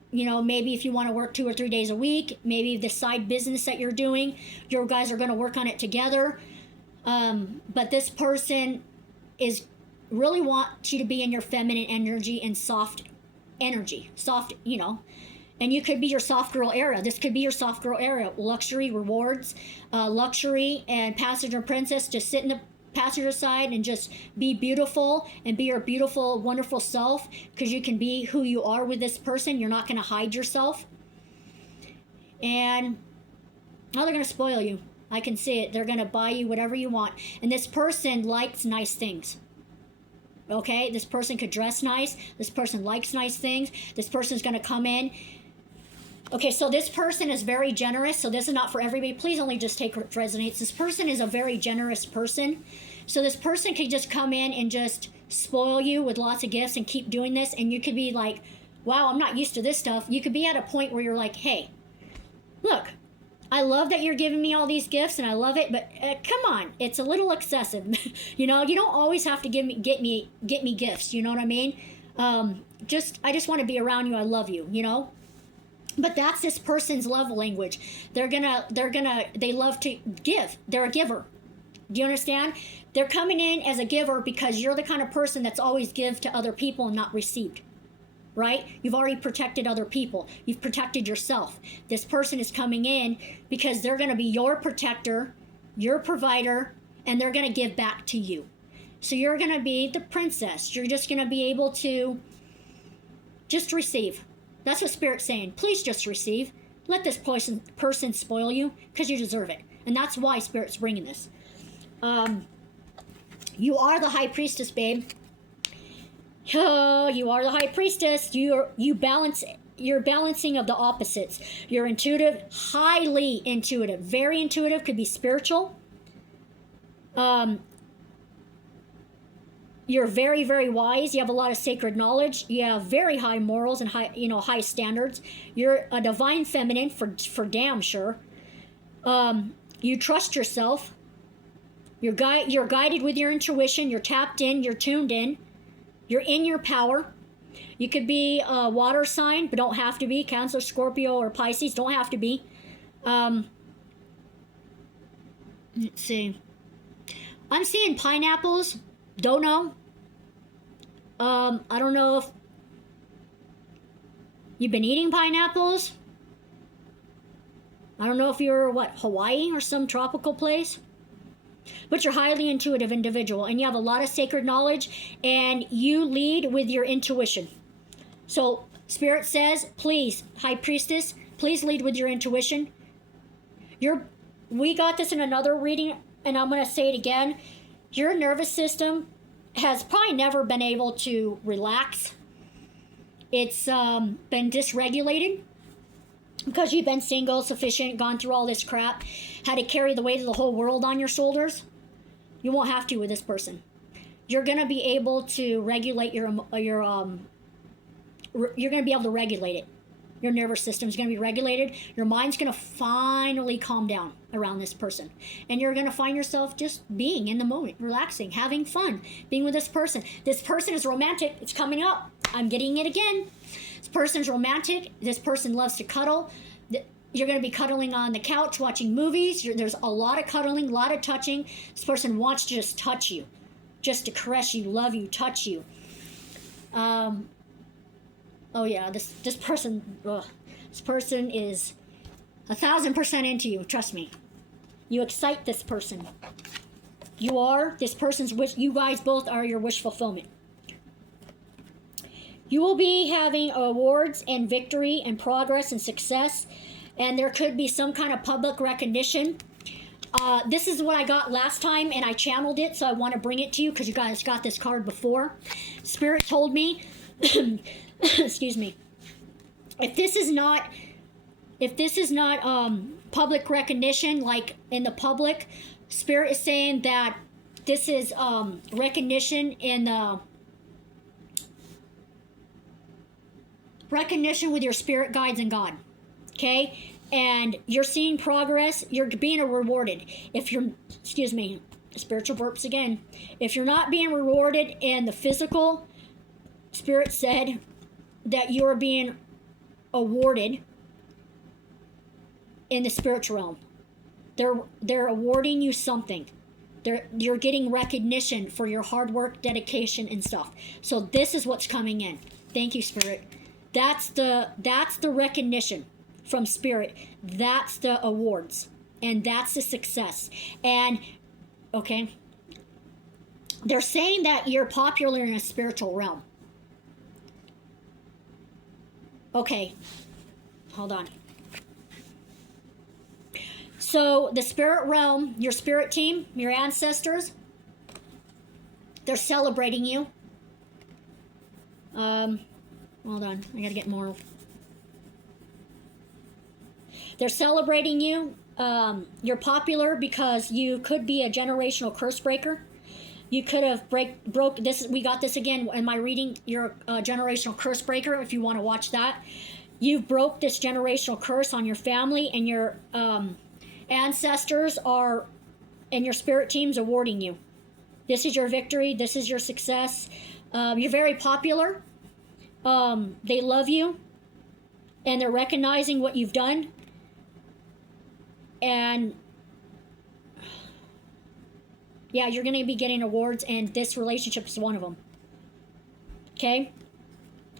You know, maybe if you want to work 2 or 3 days a week, maybe the side business that you're doing, you guys are going to work on it together. But this person is really wants you to be in your feminine energy and soft energy. Soft, you know. And you could be your soft girl era. This could be your soft girl era. Luxury, rewards, luxury, and passenger princess. Just sit in the passenger side and just be beautiful and be your beautiful, wonderful self, because you can be who you are with this person. You're not going to hide yourself. And oh, they're going to spoil you. I can see it. They're going to buy you whatever you want. And this person likes nice things. Okay? This person could dress nice. This person likes nice things. This person's going to come in. Okay, so this person is very generous. So this is not for everybody. Please only just take what resonates. This person is a very generous person. So this person could just come in and just spoil you with lots of gifts and keep doing this. And you could be like, wow, I'm not used to this stuff. You could be at a point where you're like, hey, look, I love that you're giving me all these gifts and I love it, but come on, it's a little excessive. You know, you don't always have to get me gifts. You know what I mean? I just want to be around you. I love you, you know? But that's this person's love language. They love to give. They're a giver. Do you understand? They're coming in as a giver because you're the kind of person that's always give to other people and not received. Right? You've already protected other people. You've protected yourself. This person is coming in because they're going to be your protector, your provider, and they're going to give back to you. So you're going to be the princess. You're just going to be able to just receive. That's what Spirit's saying. Please just receive. Let this person spoil you because you deserve it. And that's why Spirit's bringing this. You are the high priestess, babe. Oh, you are the high priestess. You're balancing of the opposites. You're intuitive, highly intuitive, very intuitive, could be spiritual. You're very, very wise. You have a lot of sacred knowledge. You have very high morals and high standards. You're a divine feminine for damn sure. You trust yourself. You're guided with your intuition. You're tapped in. You're tuned in. You're in your power. You could be a water sign, but don't have to be. Cancer, Scorpio, or Pisces, don't have to be. Let's see. I'm seeing pineapples. Don't know. I don't know if you've been eating pineapples. I don't know if you're, Hawaii or some tropical place. But you're a highly intuitive individual, and you have a lot of sacred knowledge, and you lead with your intuition. So Spirit says, please, High Priestess, please lead with your intuition. We got this in another reading, and I'm going to say it again. Your nervous system has probably never been able to relax. It's been dysregulated because you've been single, sufficient, gone through all this crap, had to carry the weight of the whole world on your shoulders. You won't have to with this person. You're going to be able to regulate you're going to be able to regulate it. Your nervous system is going to be regulated. Your mind's going to finally calm down around this person. And you're going to find yourself just being in the moment, relaxing, having fun, being with this person. This person is romantic. It's coming up. I'm getting it again. This person's romantic. This person loves to cuddle. You're going to be cuddling on the couch, watching movies. There's a lot of cuddling, a lot of touching. This person wants to just touch you, just to caress you, love you, touch you. Oh yeah, this person is 1,000% into you. Trust me. You excite this person. You are this person's wish. You guys both are your wish fulfillment. You will be having awards and victory and progress and success, and there could be some kind of public recognition. This is what I got last time, and I channeled it, so I want to bring it to you because you guys got this card before. Spirit told me, excuse me, if this is not public recognition, like in the public, Spirit is saying that this is recognition in the recognition with your spirit guides and God. Okay? And you're seeing progress, you're being rewarded. If you're, excuse me, spiritual burps again. If you're not being rewarded in the physical, Spirit said that you are being awarded in the spiritual realm. They're awarding you something. You're getting recognition for your hard work, dedication, and stuff. So this is what's coming in. Thank you, Spirit. That's the recognition from Spirit. That's the awards, and that's the success. And okay, they're saying that you're popular in a spiritual realm. Okay, hold on. So the spirit realm, your spirit team, your ancestors, they're celebrating you. Hold on, I gotta get more. They're celebrating you. You're popular because you could be a generational curse breaker. You could have broke this. We got this again in my reading. You're a generational curse breaker. If you want to watch that, you broke this generational curse on your family, and your ancestors are, and your spirit team's awarding you. This is your victory. This is your success. You're very popular. They love you, and they're recognizing what you've done. And yeah, you're going to be getting awards, and this relationship is one of them. Okay?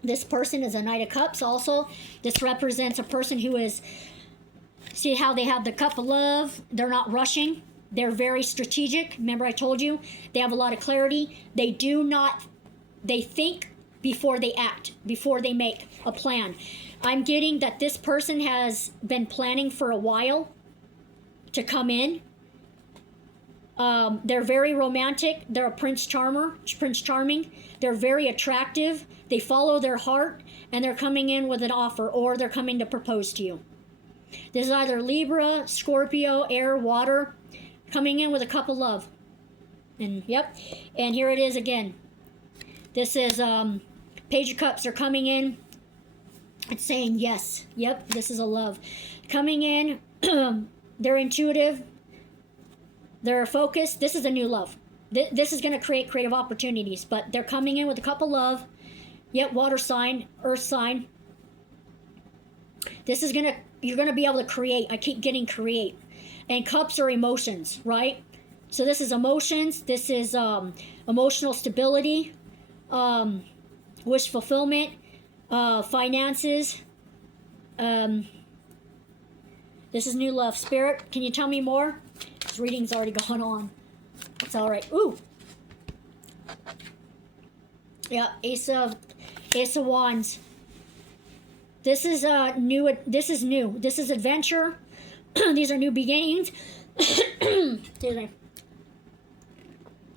This person is a Knight of Cups also. This represents a person who is, see how they have the cup of love? They're not rushing. They're very strategic. Remember I told you, they have a lot of clarity. They think before they act, before they make a plan. I'm getting that this person has been planning for a while to come in. They're very romantic. They're a Prince Charming. They're very attractive. They follow their heart, and they're coming in with an offer, or they're coming to propose to you. This is either Libra, Scorpio, air, water, coming in with a cup of love. And yep, and here it is again. This is Page of Cups are coming in. It's saying yes. Yep, this is a love. Coming in, they're intuitive. They're focused. This is a new love. This is going to create creative opportunities, but they're coming in with a cup of love. Yep, water sign, earth sign. This is you're going to be able to create. I keep getting create. And cups are emotions, right? So this is emotions. This is emotional stability, wish fulfillment, finances. This is new love. Spirit, can you tell me more? This reading's already going on. It's all right. Ooh. Yeah, Ace of Wands. This is new. This is new. This is adventure. These are new beginnings. Excuse me.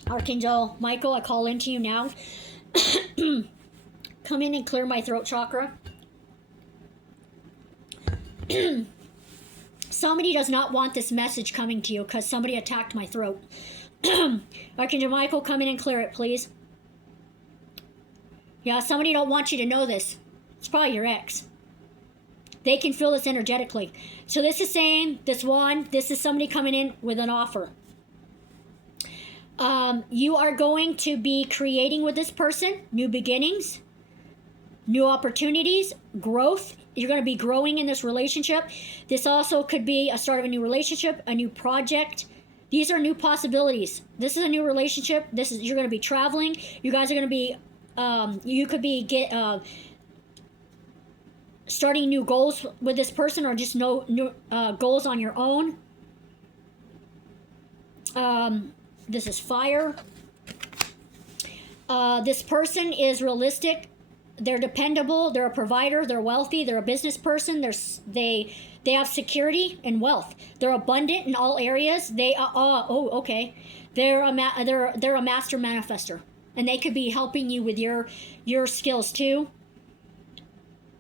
Archangel Michael, I call into you now. Come in and clear my throat chakra. Somebody does not want this message coming to you because somebody attacked my throat. Archangel Michael, come in and clear it, please. Yeah, somebody don't want you to know this. It's probably your ex. They can feel this energetically. So this is saying, this wand, this is somebody coming in with an offer. You are going to be creating with this person new beginnings, new opportunities, growth. you're going to be growing in this relationship. This also could be a start of a new relationship, a new project. These are new possibilities. This is a new relationship. You're going to be traveling. You guys are going to be you could be starting new goals with this person, or just new goals on your own. This is fire. This person is realistic. They're dependable. They're a provider. They're wealthy. They're a business person. They have security and wealth. They're abundant in all areas. They're a master manifester, and they could be helping you with your skills too.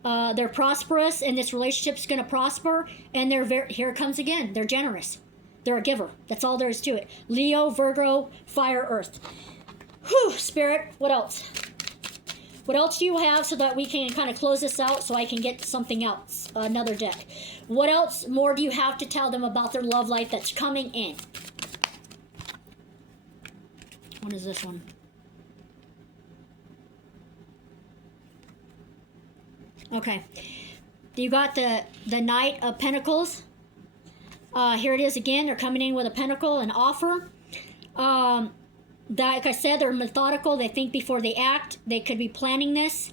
They're prosperous, and this relationship's going to prosper. And here it comes again. They're generous. They're a giver. That's all there is to it. Leo, Virgo, fire, earth. Whew, Spirit. What else? What else do you have so that we can kind of close this out so I can get something else, another deck? What else more do you have to tell them about their love life that's coming in? What is this one? Okay. You got the Knight of Pentacles. Here it is again. They're coming in with a pentacle, an offer. Like I said, they're methodical. They think before they act. They could be planning this.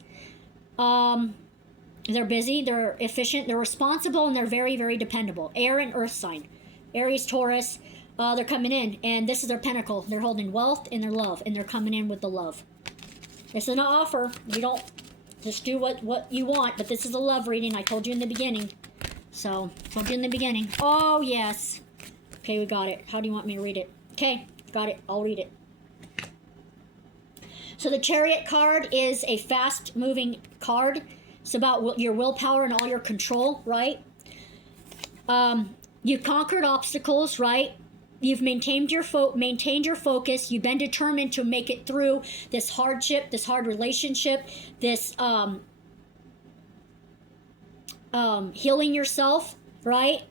They're busy. They're efficient. They're responsible, and they're very, very dependable. Air and earth sign. Aries, Taurus. They're coming in, and this is their pentacle. They're holding wealth and their love, and they're coming in with the love. This is an offer. We don't just do what you want, but this is a love reading. I told you in the beginning. So, told you in the beginning. Oh, yes. Okay, we got it. How do you want me to read it? Okay, got it. I'll read it. So the Chariot card is a fast-moving card. It's about your willpower and all your control, right? You've conquered obstacles, right? You've maintained your focus. You've been determined to make it through this hardship, this hard relationship, this healing yourself, right?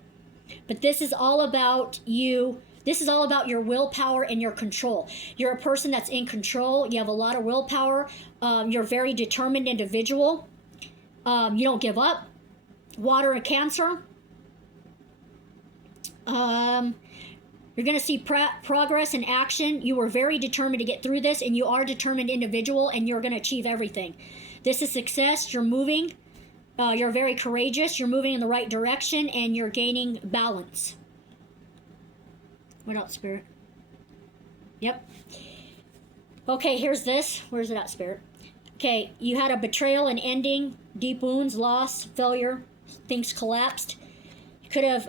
But this is all about you. This is all about your willpower and your control. You're a person that's in control. You have a lot of willpower. You're a very determined individual. You don't give up. Water and Cancer. You're going to see progress and action. You were very determined to get through this, and you are a determined individual, and you're going to achieve everything. This is success. You're moving. You're very courageous. You're moving in the right direction, and you're gaining balance. What else, Spirit? Yep. Okay, here's this. Where's it at, Spirit? Okay, you had a betrayal, an ending, deep wounds, loss, failure, things collapsed. You could have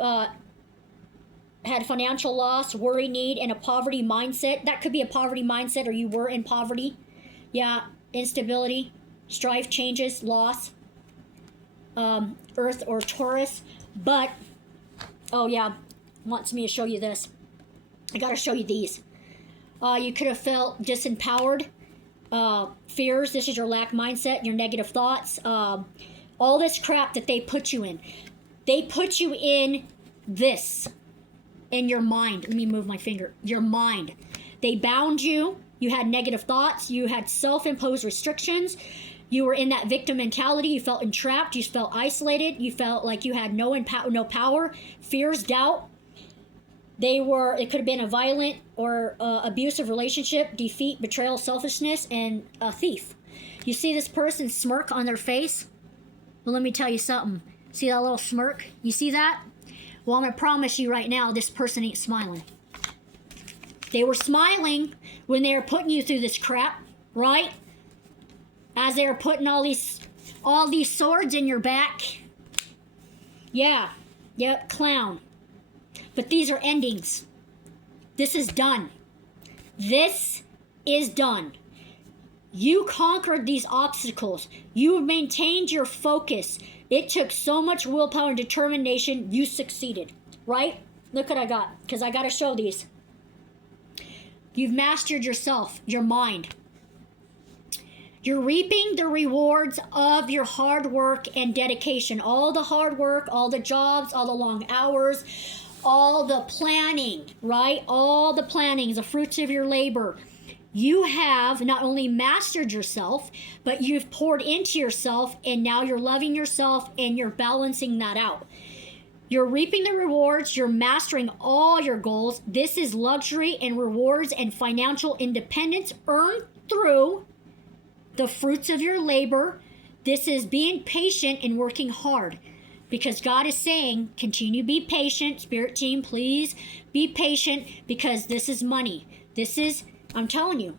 had financial loss, worry, need, and a poverty mindset. That could be a poverty mindset, or you were in poverty. Yeah, instability, strife, changes, loss. Earth or Taurus. But, oh yeah, wants me to show you this. I gotta show you these. You could have felt disempowered. Fears, this is your lack mindset, your negative thoughts. All this crap that they put you in. They put you in this. In your mind. Let me move my finger. Your mind. They bound you. You had negative thoughts. You had self-imposed restrictions. You were in that victim mentality. You felt entrapped. You felt isolated. You felt like you had no power. Fears, doubt. It could have been a violent or abusive relationship, defeat, betrayal, selfishness, and a thief. You see this person smirk on their face? Well, let me tell you something. See that little smirk? You see that? Well, I'm going to promise you right now, this person ain't smiling. They were smiling when they were putting you through this crap, right? As they were putting all these swords in your back. Yeah. Yep, clown. But these are endings. This is done. This is done. You conquered these obstacles. You maintained your focus. It took so much willpower and determination. You succeeded, right? Look what I got, because I got to show these. You've mastered yourself, your mind. You're reaping the rewards of your hard work and dedication. All the hard work, all the jobs, all the long hours, all the planning, right? All the planning, the fruits of your labor. You have not only mastered yourself, but you've poured into yourself, and now you're loving yourself and you're balancing that out. You're reaping the rewards. You're mastering all your goals. This is luxury and rewards and financial independence earned through the fruits of your labor. This is being patient and working hard, because God is saying, continue to be patient. Spirit team, please be patient, because this is money. This is, I'm telling you,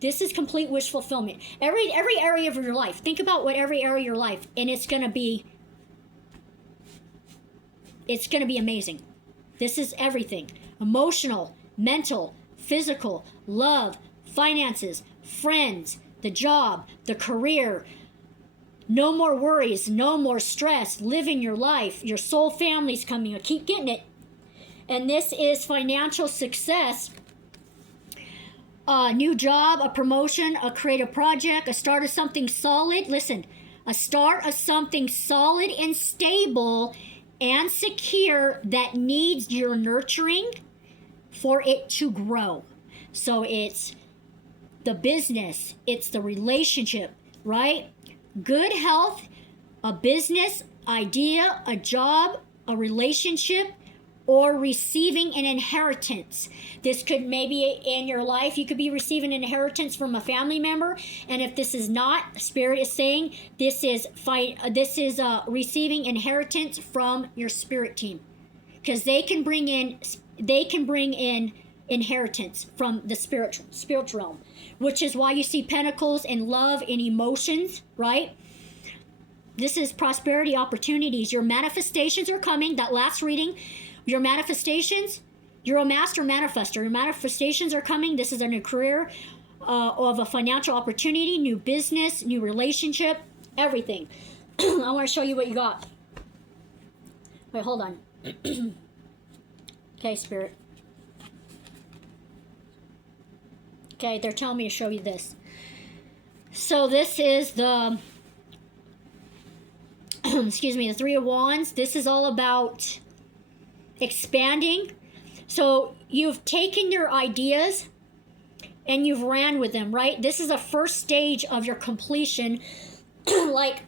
this is complete wish fulfillment. Every area of your life. Think about what every area of your life, and it's going to be amazing. This is everything. Emotional, mental, physical, love, finances, friends, the job, the career. No more worries, no more stress, living your life. Your soul family's coming. I keep getting it. And this is financial success. A new job, a promotion, a creative project, a start of something solid. Listen, a start of something solid and stable and secure that needs your nurturing for it to grow. So it's the business, it's the relationship, right? Good health, a business idea, a job, a relationship, or receiving an inheritance. This could maybe in your life, you could be receiving an inheritance from a family member. And if this is not, Spirit is saying this is receiving inheritance from your spirit team, because they can bring in inheritance from the spiritual realm, which is why you see pentacles and love and emotions, right? This is prosperity opportunities. Your manifestations are coming. That last reading, your manifestations, you're a master manifester. Your manifestations are coming. This is a new career of a financial opportunity, new business, new relationship, everything. I want to show you what you got. Wait, hold on. Okay, Spirit. Okay, they're telling me to show you this. So this is the, excuse me, the Three of Wands. This is all about expanding. So you've taken your ideas and you've ran with them, right? This is a first stage of your completion, like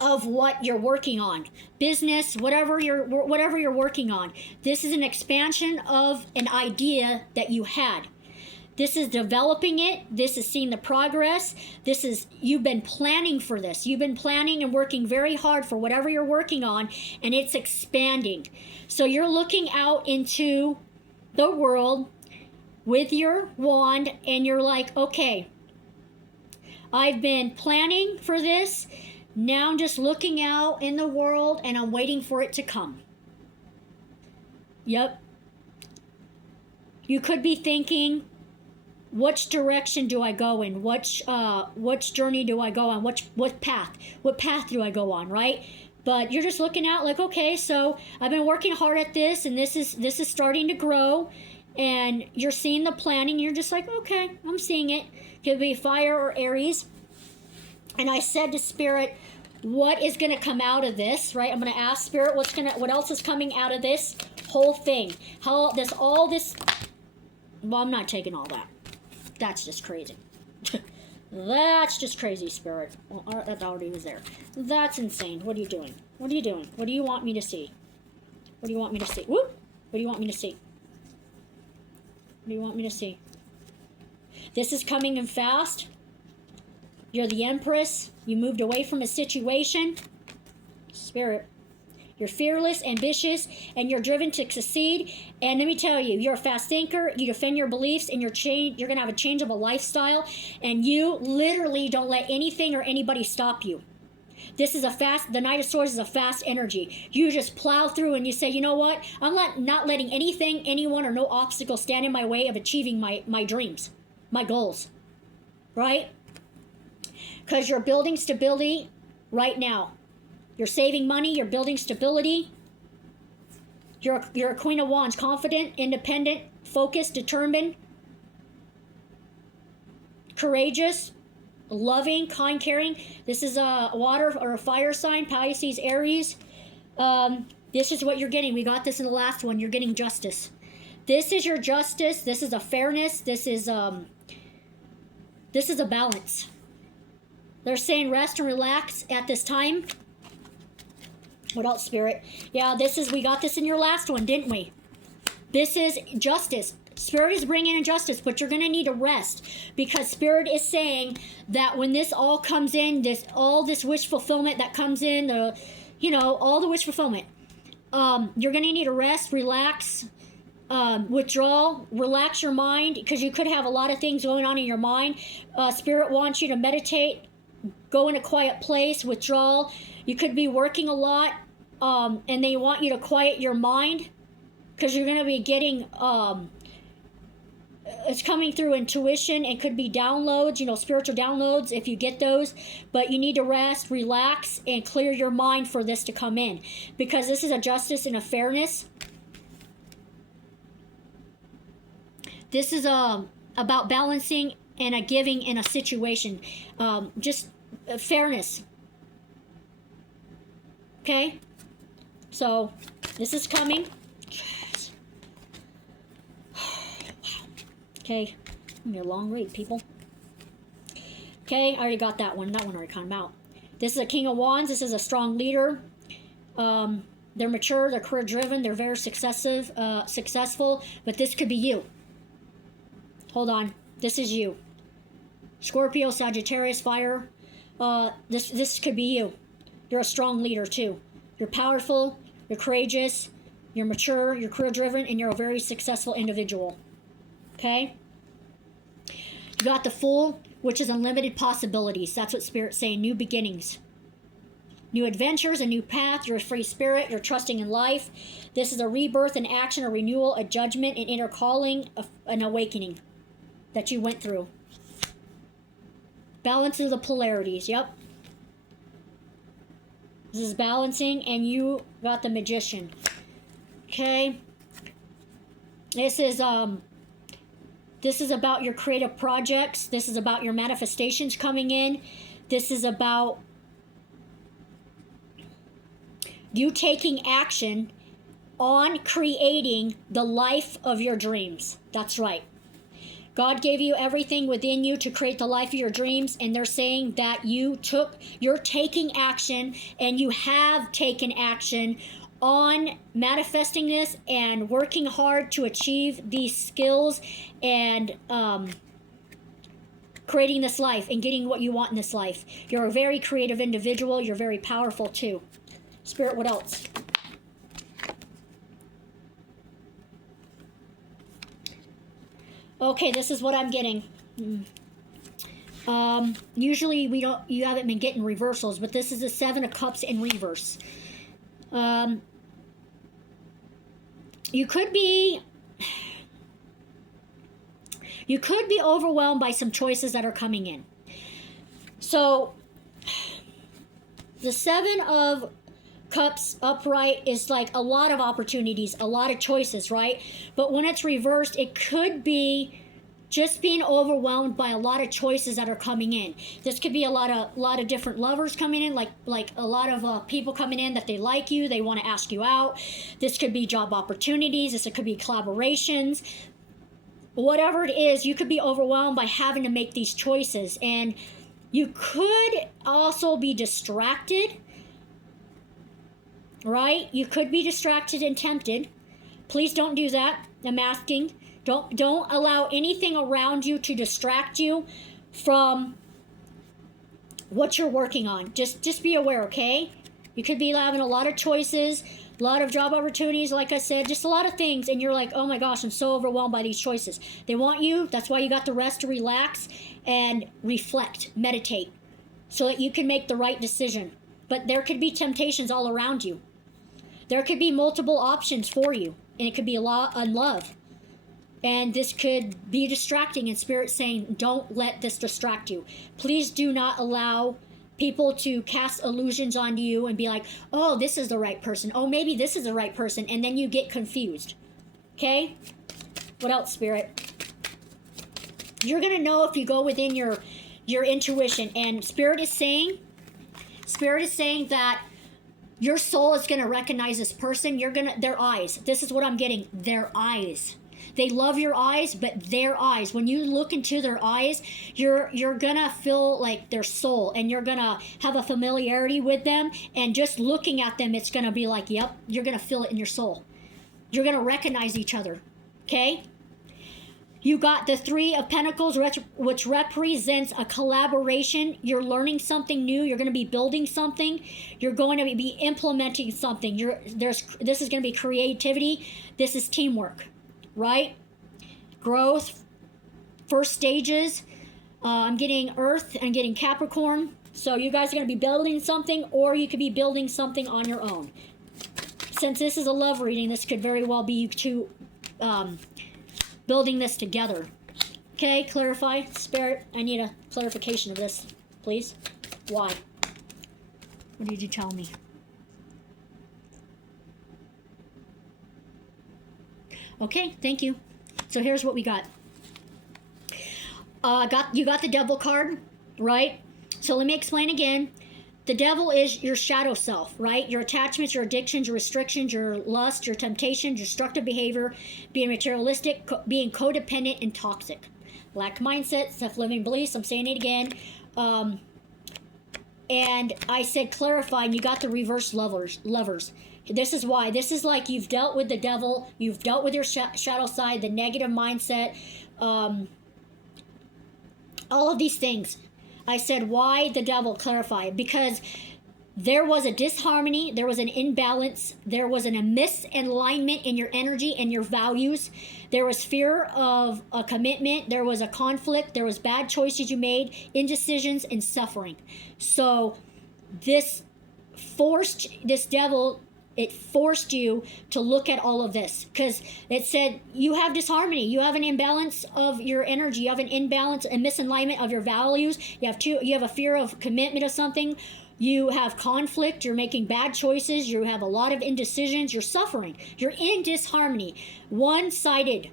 of what you're working on, business, whatever you're working on. This is an expansion of an idea that you had. This is developing it. This is seeing the progress. This is, you've been planning for this. You've been planning and working very hard for whatever you're working on, and it's expanding. So you're looking out into the world with your wand, and you're like, okay, I've been planning for this. Now I'm just looking out in the world, and I'm waiting for it to come. Yep. You could be thinking, which direction do I go in? Which journey do I go on? What path do I go on, right? But you're just looking out like, okay, so I've been working hard at this, and this is starting to grow, and you're seeing the planning. You're just like, okay, I'm seeing it. Could be fire or Aries. And I said to Spirit, what is going to come out of this, right? I'm going to ask Spirit, what else is coming out of this whole thing? How does all this? Well, I'm not taking all that. That's just crazy. That's just crazy, Spirit. Well, that already was there. That's insane. What are you doing? What are you doing? What do you want me to see? What do you want me to see? Whoop! What do you want me to see? What do you want me to see? This is coming in fast. You're the Empress. You moved away from a situation. Spirit. You're fearless, ambitious, and you're driven to succeed. And let me tell you, you're a fast thinker. You defend your beliefs, and you're going to have a change of a lifestyle. And you literally don't let anything or anybody stop you. This is the Knight of Swords is a fast energy. You just plow through and you say, you know what? I'm not letting anything, anyone, or no obstacle stand in my way of achieving my dreams, my goals. Right? Because you're building stability right now. You're saving money. You're building stability. You're a Queen of Wands, confident, independent, focused, determined, courageous, loving, kind, caring. This is a water or a fire sign, Pisces, Aries. This is what you're getting. We got this in the last one. You're getting justice. This is your justice. This is a fairness. This is a balance. They're saying rest and relax at this time. What else, Spirit? Yeah, we got this in your last one, didn't we? This is justice. Spirit is bringing in justice, but you're going to need to rest, because Spirit is saying that when this all comes in, all this wish fulfillment that comes in, all the wish fulfillment, you're going to need to rest, relax, withdraw, relax your mind, because you could have a lot of things going on in your mind. Spirit wants you to meditate, go in a quiet place, withdraw. You could be working a lot, and they want you to quiet your mind, because you're going to be getting, it's coming through intuition, and could be downloads, spiritual downloads if you get those. But you need to rest, relax, and clear your mind for this to come in, because this is a justice and a fairness. This is about balancing and a giving in a situation. Just fairness. Okay? So, this is coming. Okay, it's gonna be a long read, people. Okay, I already got that one. That one already came out. This is a King of Wands. This is a strong leader. They're mature. They're career driven. They're very successful. But this could be you. Hold on. This is you. Scorpio, Sagittarius, fire. This could be you. You're a strong leader too. You're powerful. You're courageous. You're mature. You're career driven, and you're a very successful individual. Okay? You got the Fool, which is unlimited possibilities. That's what Spirit's saying. New beginnings. New adventures, a new path. You're a free spirit. You're trusting in life. This is a rebirth, an action, a renewal, a judgment, an inner calling, an awakening that you went through. Balance of the polarities. Yep. This is balancing, and you got the Magician. Okay? This is about your creative projects. This is about your manifestations coming in. This is about you taking action on creating the life of your dreams. That's right. God gave you everything within you to create the life of your dreams, and they're saying that you're taking action, and you have taken action on manifesting this and working hard to achieve these skills and creating this life and getting what you want in this life. You're a very creative individual. You're very powerful too. Spirit, what else? Okay, this is what I'm getting. Usually you haven't been getting reversals, but this is the Seven of Cups in reverse. You could be overwhelmed by some choices that are coming in. So the Seven of Cups upright is like a lot of opportunities, a lot of choices, right? But when it's reversed, it could be just being overwhelmed by a lot of choices that are coming in. This could be a lot of different lovers coming in, like a lot of people coming in that they like you, they want to ask you out. This could be job opportunities. This could be collaborations. Whatever it is, you could be overwhelmed by having to make these choices, and you could also be distracted. Right? You could be distracted and tempted. Please don't do that. I'm asking. Don't allow anything around you to distract you from what you're working on. Just be aware, okay? You could be having a lot of choices, a lot of job opportunities, like I said, just a lot of things, and you're like, oh my gosh, I'm so overwhelmed by these choices. They want you. That's why you got the rest to relax and reflect, meditate, so that you can make the right decision. But there could be temptations all around you. There could be multiple options for you, and it could be a lot on love. And this could be distracting, and Spirit saying, don't let this distract you. Please do not allow people to cast illusions onto you and be like, oh, this is the right person. Oh, maybe this is the right person. And then you get confused. Okay? What else, Spirit? You're going to know if you go within your intuition. And Spirit is saying that your soul is going to recognize this person. Their eyes. This is what I'm getting. Their eyes. They love your eyes, but their eyes, when you look into their eyes, you're gonna feel like their soul, and you're gonna have a familiarity with them, and just looking at them, it's gonna be like, yep, you're gonna feel it in your soul. You're gonna recognize each other. Okay? You got the Three of Pentacles, which represents a collaboration. You're learning something new. You're going to be building something. You're going to be implementing something. This is going to be creativity. This is teamwork, right? Growth, first stages. I'm getting Earth and getting Capricorn. So you guys are going to be building something, or you could be building something on your own. Since this is a love reading, this could very well be you two building this together. Okay, clarify. Spirit, I need a clarification of this, please. Why? What did you tell me? Okay, thank you. So here's what we got. You got the Devil card, right? So let me explain again. The devil is your shadow self, right? Your attachments, your addictions, your restrictions, your lust, your temptations, your destructive behavior, being materialistic, being codependent, and toxic. Lack mindset, self-limiting beliefs. I'm saying it again. And I said clarify, and you got the reverse lovers. This is why. This is like you've dealt with the devil. You've dealt with your shadow side, the negative mindset, all of these things. I said, why the devil? Clarify. Because there was a disharmony, there was an imbalance, there was a misalignment in your energy and your values. There was fear of a commitment, there was a conflict, there was bad choices you made, indecisions, and suffering. So this devil, it forced you to look at all of this, because it said you have disharmony, you have an imbalance of your energy, you have an imbalance and misalignment of your values, you have a fear of commitment of something, you have conflict, you're making bad choices, you have a lot of indecisions, you're suffering, you're in disharmony, one-sided,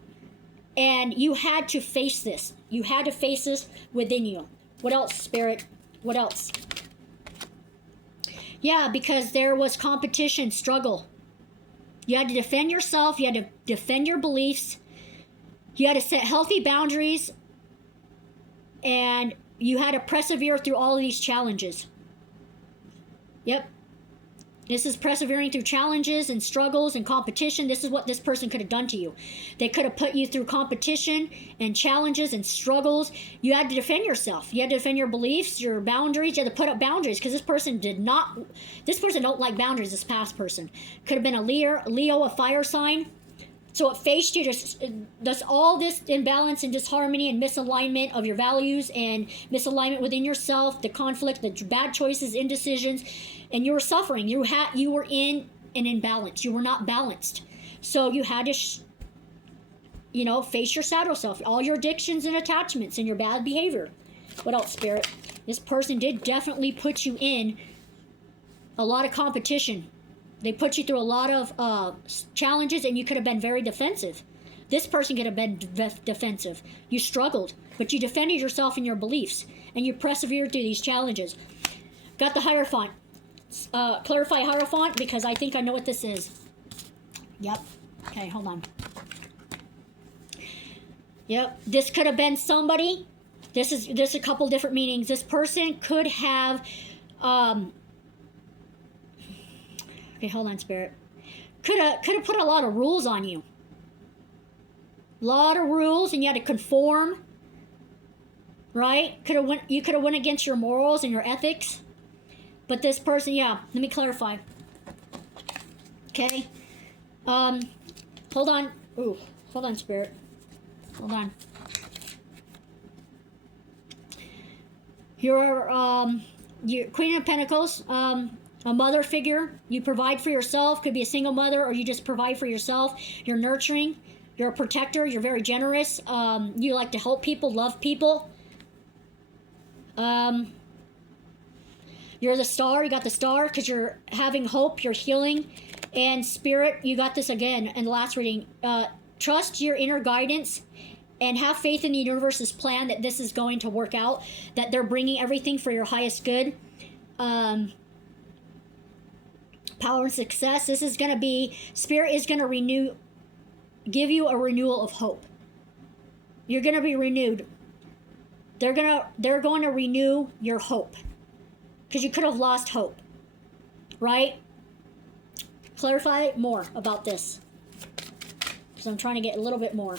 and you had to face this. You had to face this within you. What else, Spirit? What else? Yeah, because there was competition, struggle. You had to defend yourself. You had to defend your beliefs. You had to set healthy boundaries. And you had to persevere through all of these challenges. Yep. This is persevering through challenges and struggles and competition. This is what this person could have done to you. They could have put you through competition and challenges and struggles. You had to defend yourself. You had to defend your beliefs, your boundaries. You had to put up boundaries, because this person don't like boundaries, this past person. Could have been a Leo, a fire sign. So it faced you to all this imbalance and disharmony and misalignment of your values and misalignment within yourself, the conflict, the bad choices, indecisions, and you were suffering. You were in an imbalance. You were not balanced. So you had to, face your shadow self, all your addictions and attachments and your bad behavior. What else, Spirit? This person did definitely put you in a lot of competition. They put you through a lot of challenges, and you could have been very defensive. This person could have been defensive. You struggled, but you defended yourself and your beliefs, and you persevered through these challenges. Got the Hierophant. Clarify Hierophant, because I think I know what this is. Yep. Okay, hold on. Yep. This could have been somebody. This is a couple different meanings. This person could have... Okay, hold on, Spirit. Could have put a lot of rules on you. A lot of rules, and you had to conform. Right? You could have went against your morals and your ethics. But this person, yeah. Let me clarify. Okay. Hold on. Ooh, hold on, Spirit. Hold on. You're Queen of Pentacles. A mother figure. You provide for yourself. Could be a single mother, or you just provide for yourself. You're nurturing. You're a protector. You're very generous. You like to help people, love people. You're the star. You got the star because you're having hope. You're healing. And Spirit, you got this again in the last reading. Trust your inner guidance and have faith in the universe's plan that this is going to work out, that they're bringing everything for your highest good. Power and success. This is going to be, Spirit is going to renew give you a renewal of hope. You're going to be renewed. They're going to renew your hope, because you could have lost hope, right? Clarify more about this, because I'm trying to get a little bit more.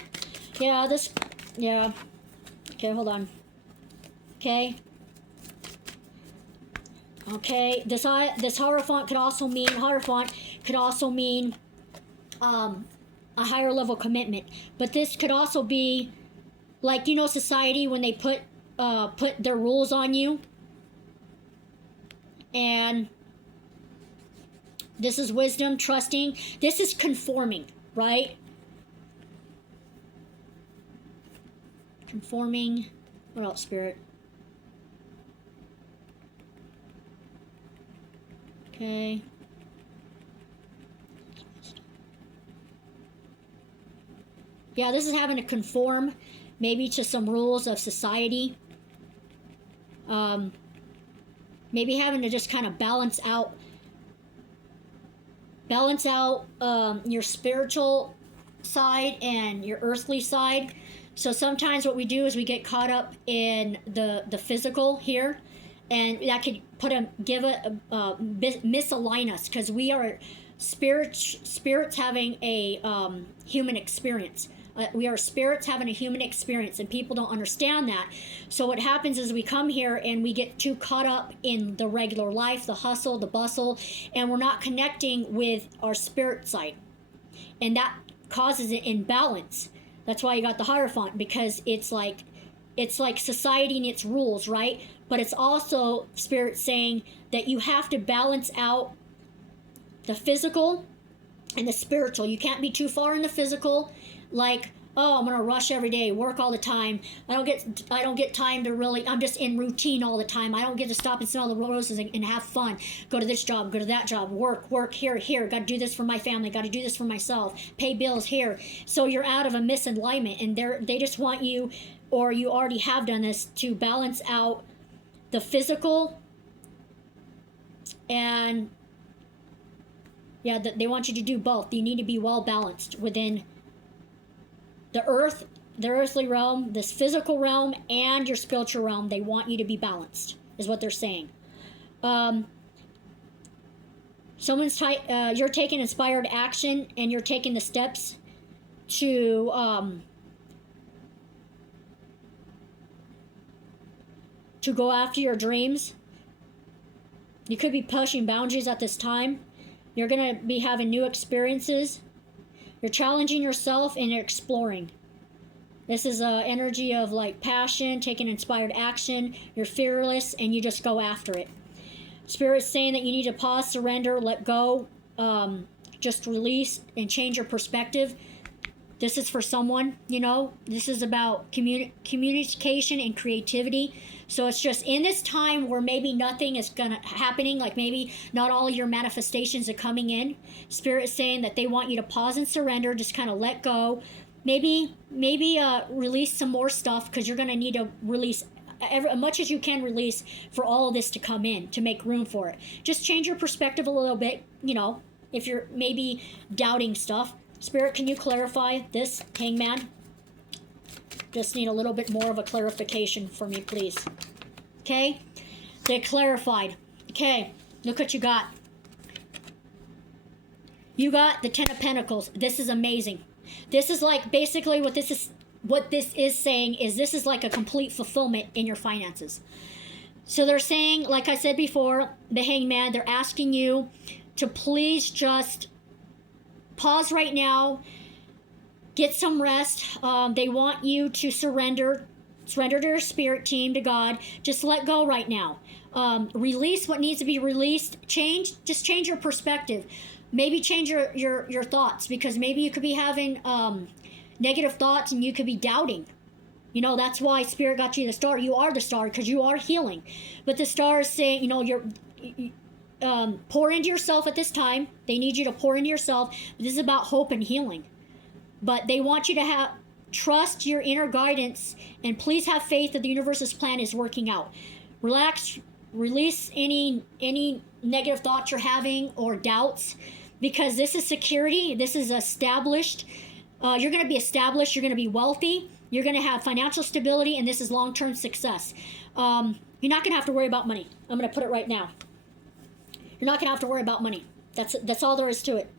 Yeah, okay, hold on. Okay, this Hierophant could also mean a higher level commitment, but this could also be like, society, when they put their rules on you. And this is wisdom, trusting. This is conforming, right? Conforming. What else, Spirit? Okay. Yeah, this is having to conform maybe to some rules of society. Maybe having to just kind of balance out your spiritual side and your earthly side. So sometimes what we do is we get caught up in the physical here, and that could misalign us, because we are spirits having a human experience. We are spirits having a human experience, and people don't understand that. So what happens is we come here and we get too caught up in the regular life, the hustle, the bustle, and we're not connecting with our spirit side. And that causes an imbalance. That's why you got the Hierophant, because it's like society and its rules, right? But it's also Spirit saying that you have to balance out the physical and the spiritual. You can't be too far in the physical, like, oh, I'm gonna rush every day, work all the time. I don't get time to really. I'm just in routine all the time. I don't get to stop and smell the roses and have fun. Go to this job, go to that job, work here. Got to do this for my family. Got to do this for myself. Pay bills here. So you're out of a misalignment, and they just want you, or you already have done this, to balance out the physical, and yeah, they want you to do both. You need to be well balanced within the earthly realm, this physical realm, and your spiritual realm. They want you to be balanced, is what they're saying. You're taking inspired action, and you're taking the steps to go after your dreams. You could be pushing boundaries at this time. You're going to be having new experiences. You're challenging yourself and you're exploring. This is an energy of like passion, taking inspired action. You're fearless and you just go after it. Spirit's saying that you need to pause, surrender, let go, just release and change your perspective. This is for someone, this is about communication and creativity. So it's just in this time where maybe nothing is happening, like maybe not all of your manifestations are coming in. Spirit is saying that they want you to pause and surrender, just kind of let go. Maybe release some more stuff, because you're going to need to release as much as you can release for all of this to come in, to make room for it. Just change your perspective a little bit, if you're maybe doubting stuff. Spirit, can you clarify this, Hangman? Just need a little bit more of a clarification for me, please. Okay? They clarified. Okay, look what you got. You got the Ten of Pentacles. This is amazing. This is like basically what this is saying is this is like a complete fulfillment in your finances. So they're saying, like I said before, the Hangman, they're asking you to please just pause right now, get some rest. They want you to surrender to your spirit team, to God. Just let go right now. Release what needs to be released. Just change your perspective. Maybe change your thoughts, because maybe you could be having negative thoughts and you could be doubting. That's why Spirit got you the star. You are the star, because you are healing. But the star is saying, you're pour into yourself at this time. They need you to pour into yourself. This is about hope and healing. But they want you to trust your inner guidance, and please have faith that the universe's plan is working out. Relax, release any negative thoughts you're having or doubts, because this is security. This is established. You're going to be established. You're going to be wealthy. You're going to have financial stability, and this is long-term success. You're not going to have to worry about money. I'm going to put it right now. You're not going to have to worry about money. That's all there is to it.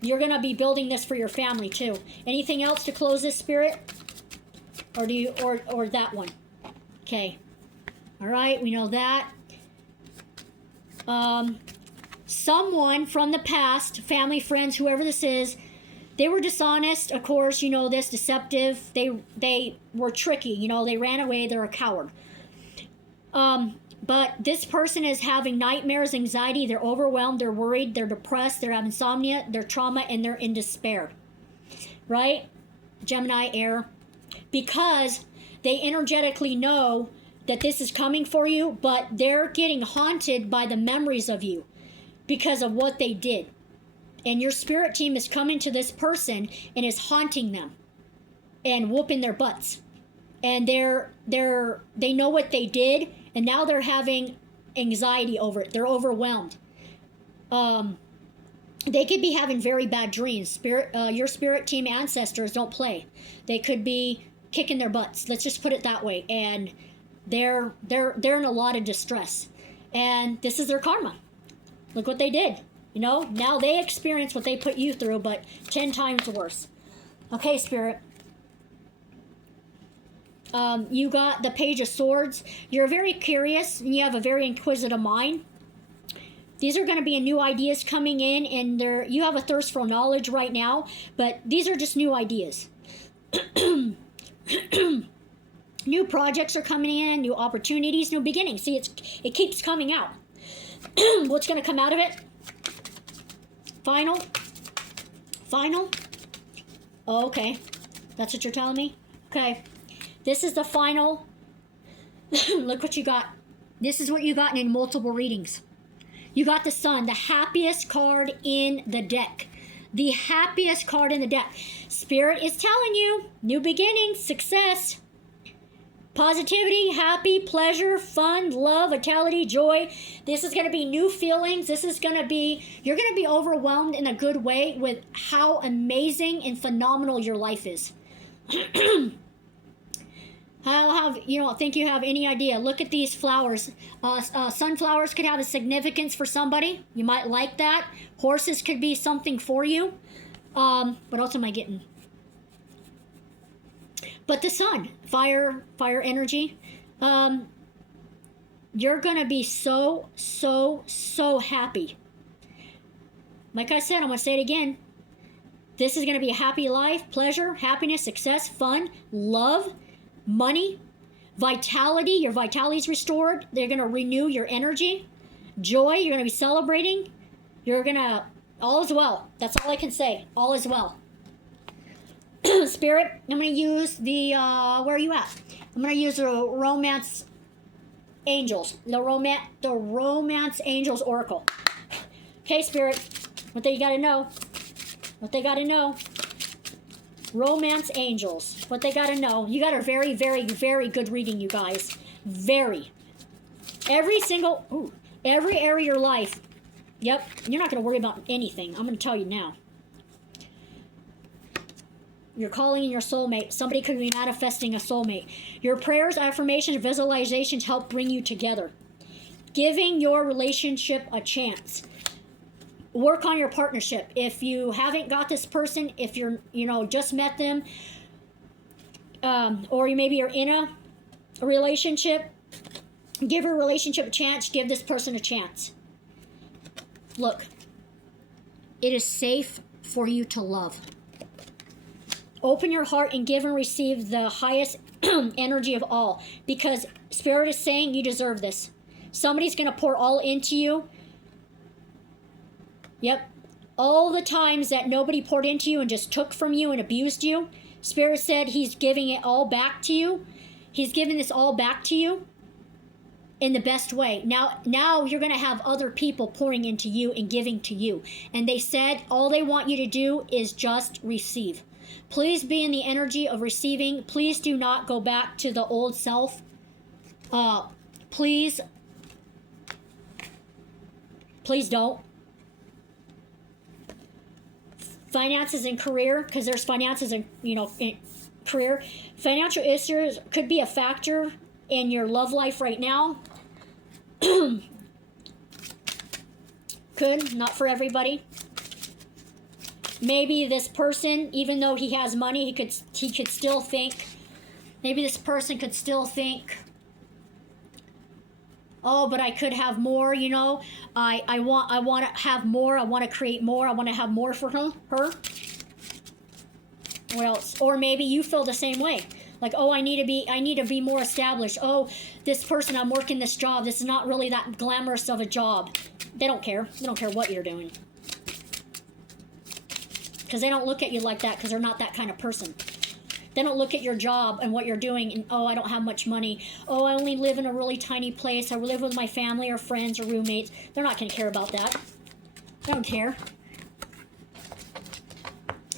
You're going to be building this for your family too. Anything else to close this, Spirit? Or do you or that one? Okay. All right, we know that. Someone from the past, family, friends, whoever this is, they were dishonest, of course, you know this, deceptive. They were tricky, you know, they ran away, they're a coward. But this person is having nightmares, anxiety, they're overwhelmed, they're worried, they're depressed, they're having insomnia, they're trauma, and they're in despair. Right? Gemini, air. Because they energetically know that this is coming for you, but they're getting haunted by the memories of you because of what they did. And your spirit team is coming to this person and is haunting them and whooping their butts. And they know what they did, and now they're having anxiety over it. They're overwhelmed. They could be having very bad dreams. Your spirit team ancestors don't play. They could be kicking their butts. Let's just put it that way. And they're in a lot of distress. And this is their karma. Look what they did. You know, now they experience what they put you through, but 10 times worse. Okay, Spirit. You got the Page of Swords. You're very curious, and you have a very inquisitive mind. These are going to be new ideas coming in, and you have a thirst for knowledge right now, but these are just new ideas. New projects are coming in, new opportunities, new beginnings. See, it keeps coming out. What's going to come out of it? Final? Oh, okay. That's what you're telling me? Okay. This is the final. Look what you got. This is what you got in multiple readings. You got the Sun, the happiest card in the deck. The happiest card in the deck. Spirit is telling you, new beginnings, success, positivity, happy, pleasure, fun, love, vitality, joy. This is going to be new feelings. This is going to be, you're going to be overwhelmed in a good way with how amazing and phenomenal your life is. You don't think you have any idea. Look at these flowers. Sunflowers could have a significance for somebody. You might like that. Horses could be something for you. What else am I getting? But the Sun, fire energy. You're going to be so happy. Like I said, I'm going to say it again. This is going to be a happy life, pleasure, happiness, success, fun, love, money, vitality. Your vitality is restored. They're going to renew your energy. Joy, you're going to be celebrating. You're going to, all is well. That's all I can say. All is well. Spirit, I'm going to use the, where are you at? I'm going to use the Romance Angels. The Romance Angels Oracle. Okay, Spirit, what they got to know. What they got to know. Romance Angels. What they got to know. You got a very, very, very good reading, you guys. Very. Every area of your life. Yep. You're not going to worry about anything. I'm going to tell you now. You're calling in your soulmate. Somebody could be manifesting a soulmate. Your prayers, affirmations, visualizations help bring you together. Giving your relationship a chance. Work on your partnership. If you haven't got this person, if you're, just met them, or maybe you're in a relationship, give your relationship a chance. Give this person a chance. Look, it is safe for you to love. Open your heart and give and receive the highest energy of all, because Spirit is saying you deserve this. Somebody's going to pour all into you. Yep. All the times that nobody poured into you and just took from you and abused you, Spirit said he's giving it all back to you. He's giving this all back to you in the best way. Now you're going to have other people pouring into you and giving to you. And they said all they want you to do is just receive. Please be in the energy of receiving. Please do not go back to the old self. Please don't. finances and career, because there's finances and, in career. Financial issues could be a factor in your love life right now. Could, not for everybody. Maybe this person, even though he has money, he could still think, maybe this person could still think, oh, but I could have more, I want to have more, I want to create more, I want to have more for her. What else? Or maybe you feel the same way. Like, oh, I need to be more established. Oh, this person, I'm working this job. This is not really that glamorous of a job. They don't care. They don't care what you're doing. Because they don't look at you like that, because they're not that kind of person. They don't look at your job and what you're doing and, oh, I don't have much money. Oh, I only live in a really tiny place. I live with my family or friends or roommates. They're not going to care about that. They don't care.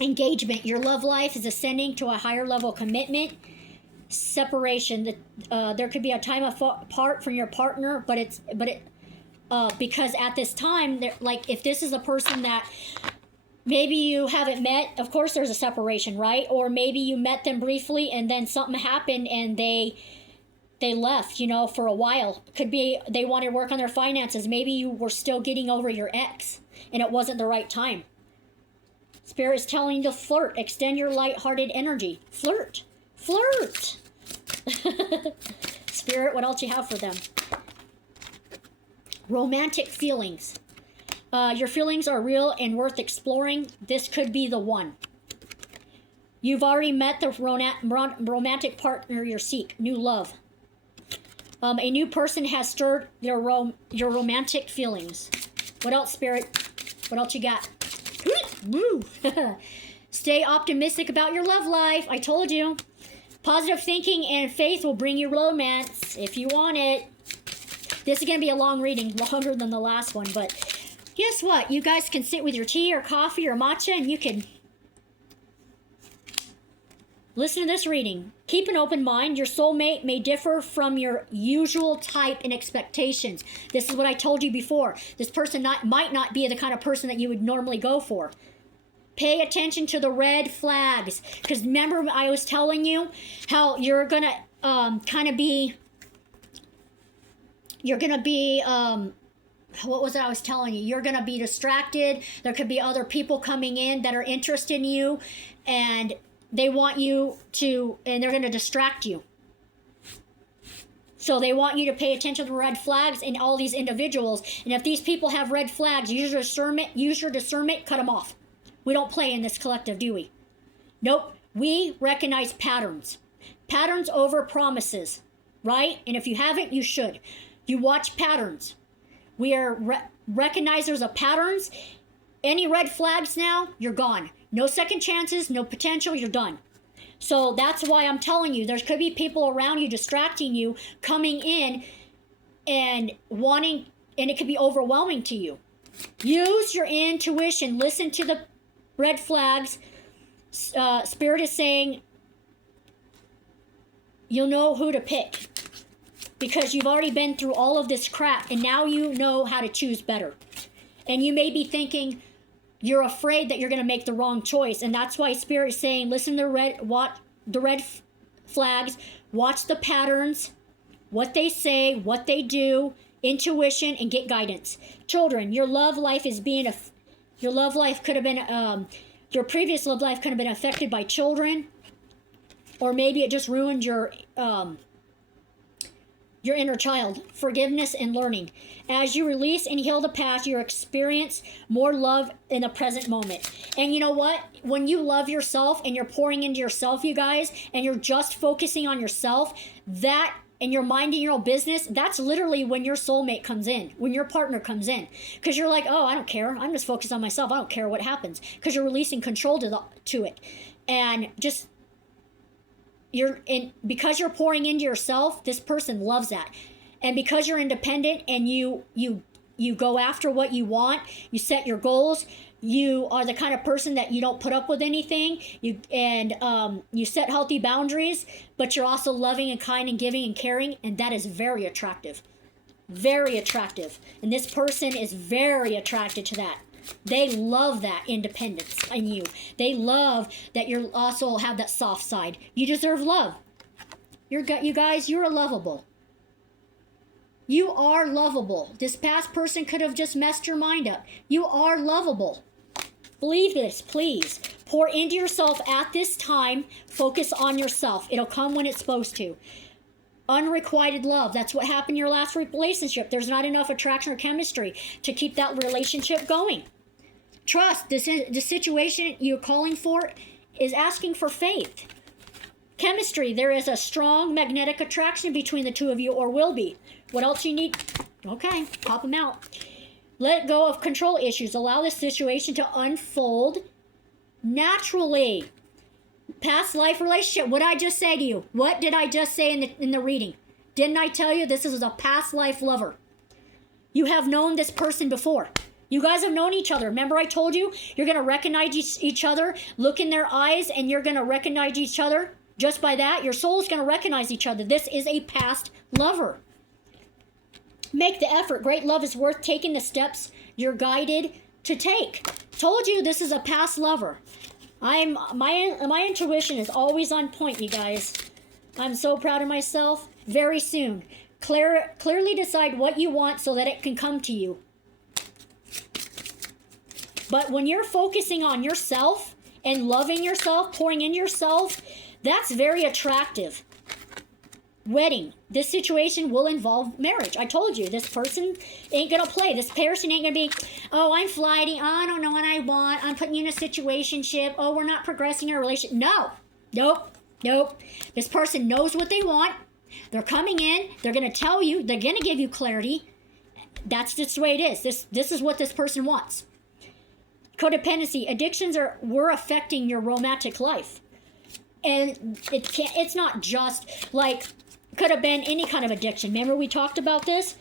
Engagement. Your love life is ascending to a higher level of commitment. Separation. There could be a time apart from your partner, because at this time, like, if this is a person that maybe you haven't met, of course there's a separation, right? Or maybe you met them briefly and then something happened and they left, for a while. Could be they wanted to work on their finances. Maybe you were still getting over your ex and it wasn't the right time. Spirit is telling you to flirt. Extend your light-hearted energy. Flirt. Flirt. Spirit, what else you have for them? Romantic feelings. Your feelings are real and worth exploring. This could be the one. You've already met the romantic partner you seek. New love. A new person has stirred your romantic feelings. What else, Spirit? What else you got? Woo! Stay optimistic about your love life. I told you. Positive thinking and faith will bring you romance if you want it. This is going to be a long reading, longer than the last one, but guess what? You guys can sit with your tea or coffee or matcha and you can listen to this reading. Keep an open mind. Your soulmate may differ from your usual type and expectations. This is what I told you before. This person might not be the kind of person that you would normally go for. Pay attention to the red flags. Because remember I was telling you how you're going to what was it I was telling you? You're going to be distracted. There could be other people coming in that are interested in you, and they want you to, and they're going to distract you. So they want you to pay attention to the red flags in all these individuals. And if these people have red flags, use your discernment, cut them off. We don't play in this collective, do we? Nope. We recognize patterns. Patterns over promises, right? And if you haven't, you should. You watch patterns. We are recognizers of patterns. Any red flags now, you're gone. No second chances, no potential, you're done. So that's why I'm telling you, there could be people around you distracting you, coming in and wanting, and it could be overwhelming to you. Use your intuition. Listen to the red flags. Spirit is saying you'll know who to pick, because you've already been through all of this crap and now you know how to choose better. And you may be thinking you're afraid that you're going to make the wrong choice, and that's why Spirit is saying listen to the red flags, watch the patterns, what they say, what they do, intuition, and get guidance. Children, your love life is your love life could have been your previous love life could have been affected by children, or maybe it just ruined your inner child. Forgiveness and learning. As you release and heal the past, you experience more love in the present moment. And you know what? When you love yourself and you're pouring into yourself, you guys, and you're just focusing on yourself, that, and you're minding your own business, that's literally when your soulmate comes in, when your partner comes in. Because you're like, oh, I don't care. I'm just focused on myself. I don't care what happens. Because you're releasing control to it. And just because you're pouring into yourself, this person loves that. And because you're independent and you go after what you want, you set your goals, you are the kind of person that you don't put up with anything, you set healthy boundaries, but you're also loving and kind and giving and caring, and that is very attractive. Very attractive. And this person is very attracted to that. They love that independence in you. They love that you also have that soft side. You deserve love. You guys, you're lovable. You are lovable. This past person could have just messed your mind up. You are lovable. Believe this, please. Pour into yourself at this time. Focus on yourself. It'll come when it's supposed to. Unrequited love. That's what happened in your last relationship. There's not enough attraction or chemistry to keep that relationship going. Trust. The situation you're calling for is asking for faith. Chemistry. There is a strong magnetic attraction between the two of you, or will be. What else you need? Okay, pop them out. Let go of control issues. Allow this situation to unfold naturally. Past life relationship. What did I just say to you? What did I just say in the reading? Didn't I tell you this is a past life lover? You have known this person before. You guys have known each other. Remember I told you you're going to recognize each other, look in their eyes, and you're going to recognize each other. Just by that, your soul is going to recognize each other. This is a past lover. Make the effort. Great love is worth taking the steps you're guided to take. Told you this is a past lover. My intuition is always on point, you guys. I'm so proud of myself. Very soon. Clearly decide what you want so that it can come to you. But when you're focusing on yourself and loving yourself, pouring in yourself, that's very attractive. Wedding. This situation will involve marriage. I told you, this person ain't going to play. This person ain't going to be, oh, I'm flighty. Oh, I don't know what I want. I'm putting you in a situationship. Oh, we're not progressing in a relationship. No. Nope. This person knows what they want. They're coming in. They're going to tell you. They're going to give you clarity. That's just the way it is. This is what this person wants. Codependency. Addictions were affecting your romantic life. And it's not just like, could have been any kind of addiction. Remember we talked about this?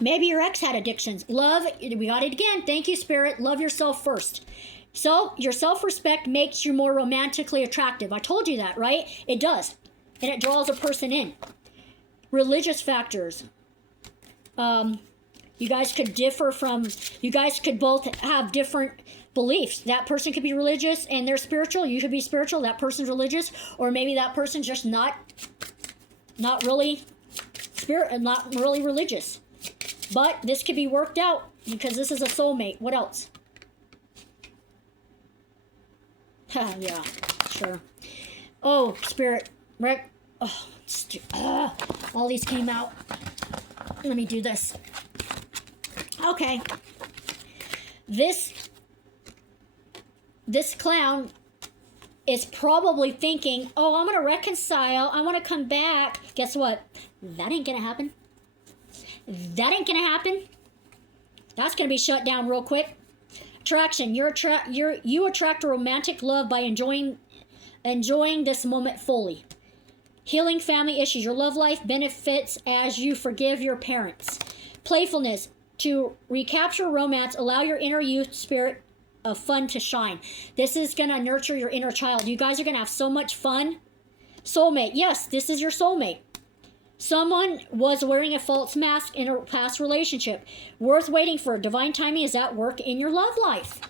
Maybe your ex had addictions. Love, we got it again. Thank you, Spirit. Love yourself first. So your self-respect makes you more romantically attractive. I told you that, right? It does. And it draws a person in. Religious factors. You guys could both have different beliefs. That person could be religious and they're spiritual. You could be spiritual. That person's religious. Or maybe that person's just not really religious. But this could be worked out because this is a soulmate. What else? Yeah, sure. Oh, Spirit. Right? Oh, all these came out. Let me do this. Okay. This clown is probably thinking, oh, I'm going to reconcile. I want to come back. Guess what? That ain't going to happen. That ain't going to happen. That's going to be shut down real quick. Attraction. You attract a romantic love by enjoying this moment fully. Healing family issues. Your love life benefits as you forgive your parents. Playfulness. To recapture romance, allow your inner youth spirit of fun to shine. This is going to nurture your inner child. You guys are going to have so much fun. Soulmate. Yes, this is your soulmate. Someone was wearing a false mask in a past relationship. Worth waiting for. Divine timing is at work in your love life.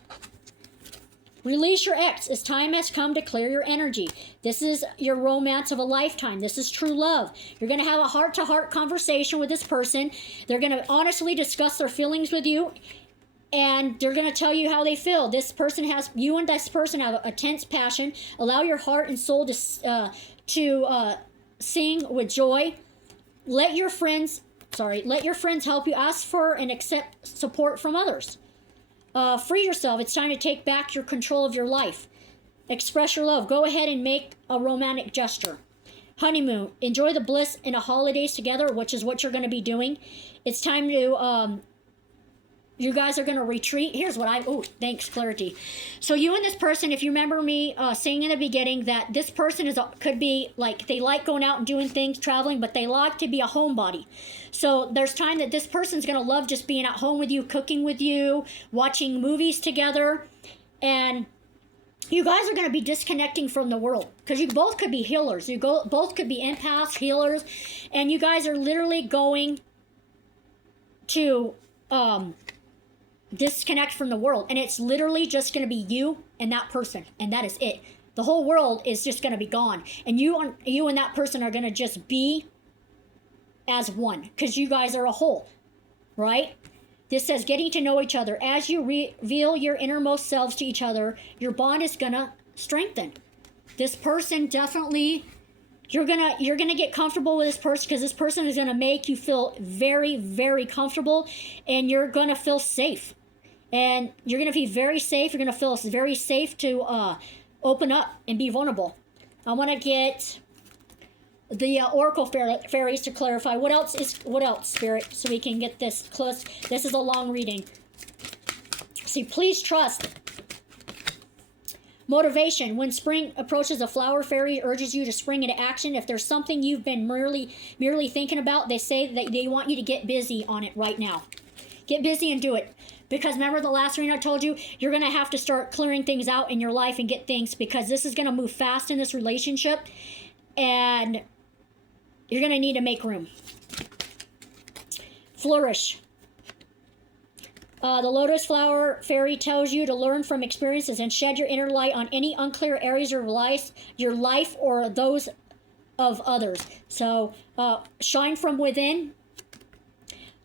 Release your ex as time has come to clear your energy. This is your romance of a lifetime. This is true love. You're going to have a heart-to-heart conversation with this person. They're going to honestly discuss their feelings with you, and they're going to tell you how they feel. You and this person have a tense passion. Allow your heart and soul to sing with joy. Let your friends help you. Ask for and accept support from others. Free yourself. It's time to take back your control of your life. Express your love. Go ahead and make a romantic gesture. Honeymoon. Enjoy the bliss in the holidays together, which is what you're going to be doing. It's time to, you guys are going to retreat. Here's what thanks, clarity. So you and this person, if you remember me saying in the beginning that this person could be like, they like going out and doing things, traveling, but they like to be a homebody. So there's time that this person's going to love just being at home with you, cooking with you, watching movies together. And you guys are going to be disconnecting from the world because you both could be healers. Both could be empaths, healers. And you guys are literally going to disconnect from the world, and it's literally just going to be you and that person, and that is it. The whole world is just going to be gone, and you and that person are going to just be as one, because you guys are a whole, right? This says getting to know each other. As you reveal your innermost selves to each other, your bond is going to strengthen. This person definitely, you're gonna get comfortable with this person, because this person is gonna make you feel very, very comfortable, and you're gonna feel safe. And you're gonna be very safe. You're gonna feel very safe to open up and be vulnerable. I want to get the Oracle fairies to clarify. What else, Spirit, so we can get this close. This is a long reading. See, please trust. Motivation. When spring approaches, a flower fairy urges you to spring into action. If there's something you've been merely thinking about, they say that they want you to get busy on it right now. Get busy and do it. Because remember the last reading I told you, you're going to have to start clearing things out in your life and get things, because this is going to move fast in this relationship, and you're going to need to make room. Flourish. The lotus flower fairy tells you to learn from experiences and shed your inner light on any unclear areas of your life or those of others. So shine from within.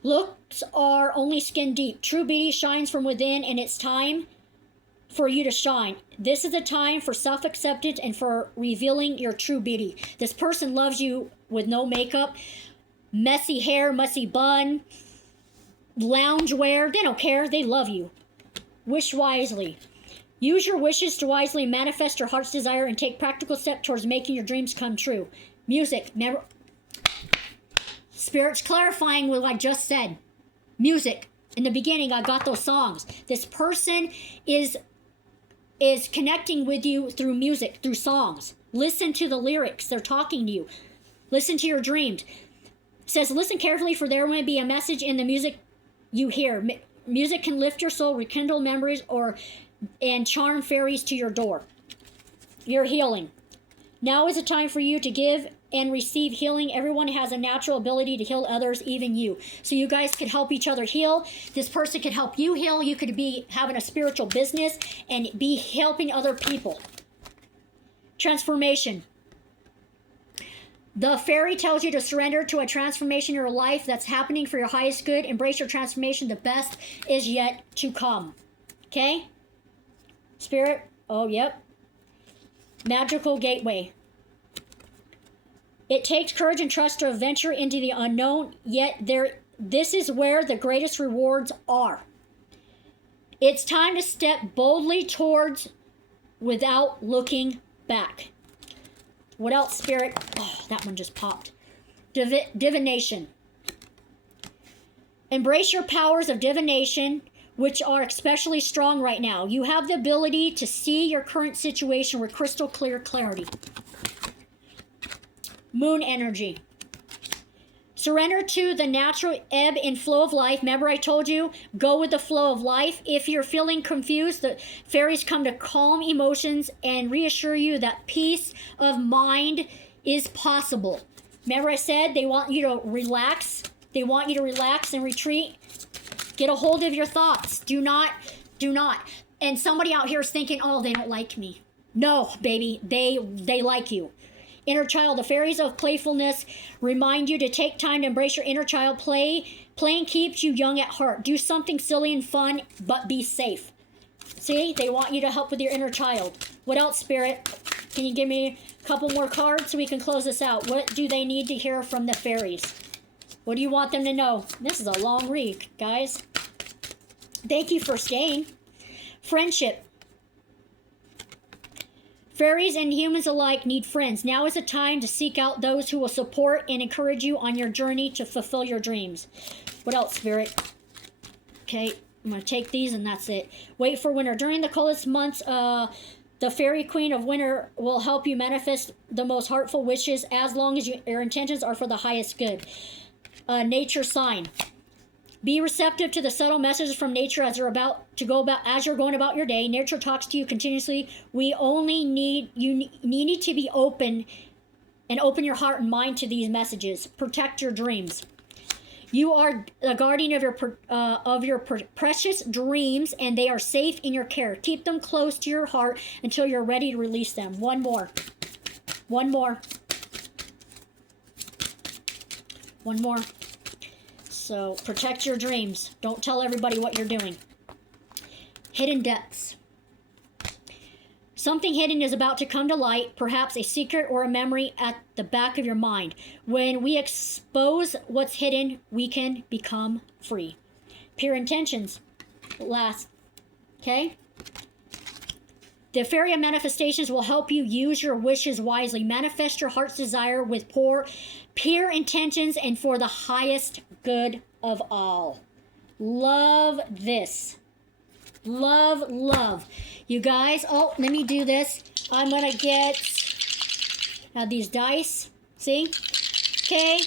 Looks are only skin deep. True beauty shines from within, and it's time for you to shine. This is a time for self-acceptance and for revealing your true beauty. This person loves you with no makeup, messy hair, messy bun, loungewear. They don't care. They love you. Wish wisely. Use your wishes to wisely manifest your heart's desire and take practical steps towards making your dreams come true. Music. Spirit's clarifying what I just said. Music. In the beginning, I got those songs. This person is connecting with you through music, through songs. Listen to the lyrics. They're talking to you. Listen to your dreams. It says, listen carefully, for there may be a message in the music you hear. Music can lift your soul, rekindle memories, and charm fairies to your door. Your healing. Now is the time for you to give and receive healing. Everyone has a natural ability to heal others, even you. So you guys could help each other heal. This person could help you heal. You could be having a spiritual business and be helping other people. Transformation. The fairy tells you to surrender to a transformation in your life that's happening for your highest good. Embrace your transformation. The best is yet to come. Okay? Spirit. Oh, yep. Magical gateway. It takes courage and trust to venture into the unknown, yet this is where the greatest rewards are. It's time to step boldly towards without looking back. What else, Spirit? Oh, that one just popped. Divination. Embrace your powers of divination, which are especially strong right now. You have the ability to see your current situation with crystal clear clarity. Moon energy. Surrender to the natural ebb and flow of life. Remember I told you, go with the flow of life. If you're feeling confused, the fairies come to calm emotions and reassure you that peace of mind is possible. Remember I said they want you to relax. They want you to relax and retreat. Get a hold of your thoughts. Do not. And somebody out here is thinking, oh, they don't like me. No, baby, they like you. Inner child, the fairies of playfulness remind you to take time to embrace your inner child. Playing keeps you young at heart. Do something silly and fun, but be safe. See, they want you to help with your inner child. What else, Spirit? Can you give me a couple more cards so we can close this out? What do they need to hear from the fairies? What do you want them to know? This is a long read, guys. Thank you for staying. Friendship. Fairies and humans alike need friends. Now is the time to seek out those who will support and encourage you on your journey to fulfill your dreams. What else, Spirit? Okay, I'm going to take these and that's it. Wait for winter. During the coldest months, the fairy queen of winter will help you manifest the most heartful wishes as long as your intentions are for the highest good. Nature sign. Be receptive to the subtle messages from nature as you're going about your day. Nature talks to you continuously. You need to be open and open your heart and mind to these messages. Protect your dreams. You are a guardian of your precious dreams, and they are safe in your care. Keep them close to your heart until you're ready to release them. One more. One more. One more. So protect your dreams. Don't tell everybody what you're doing. Hidden depths. Something hidden is about to come to light, perhaps a secret or a memory at the back of your mind. When we expose what's hidden, we can become free. Pure intentions. Last. Okay? The Fairy of Manifestations will help you use your wishes wisely. Manifest your heart's desire with pure intentions and for the highest good of all. Love this. Love, love. You guys, oh, let me do this. I'm going to get these dice. See? Okay.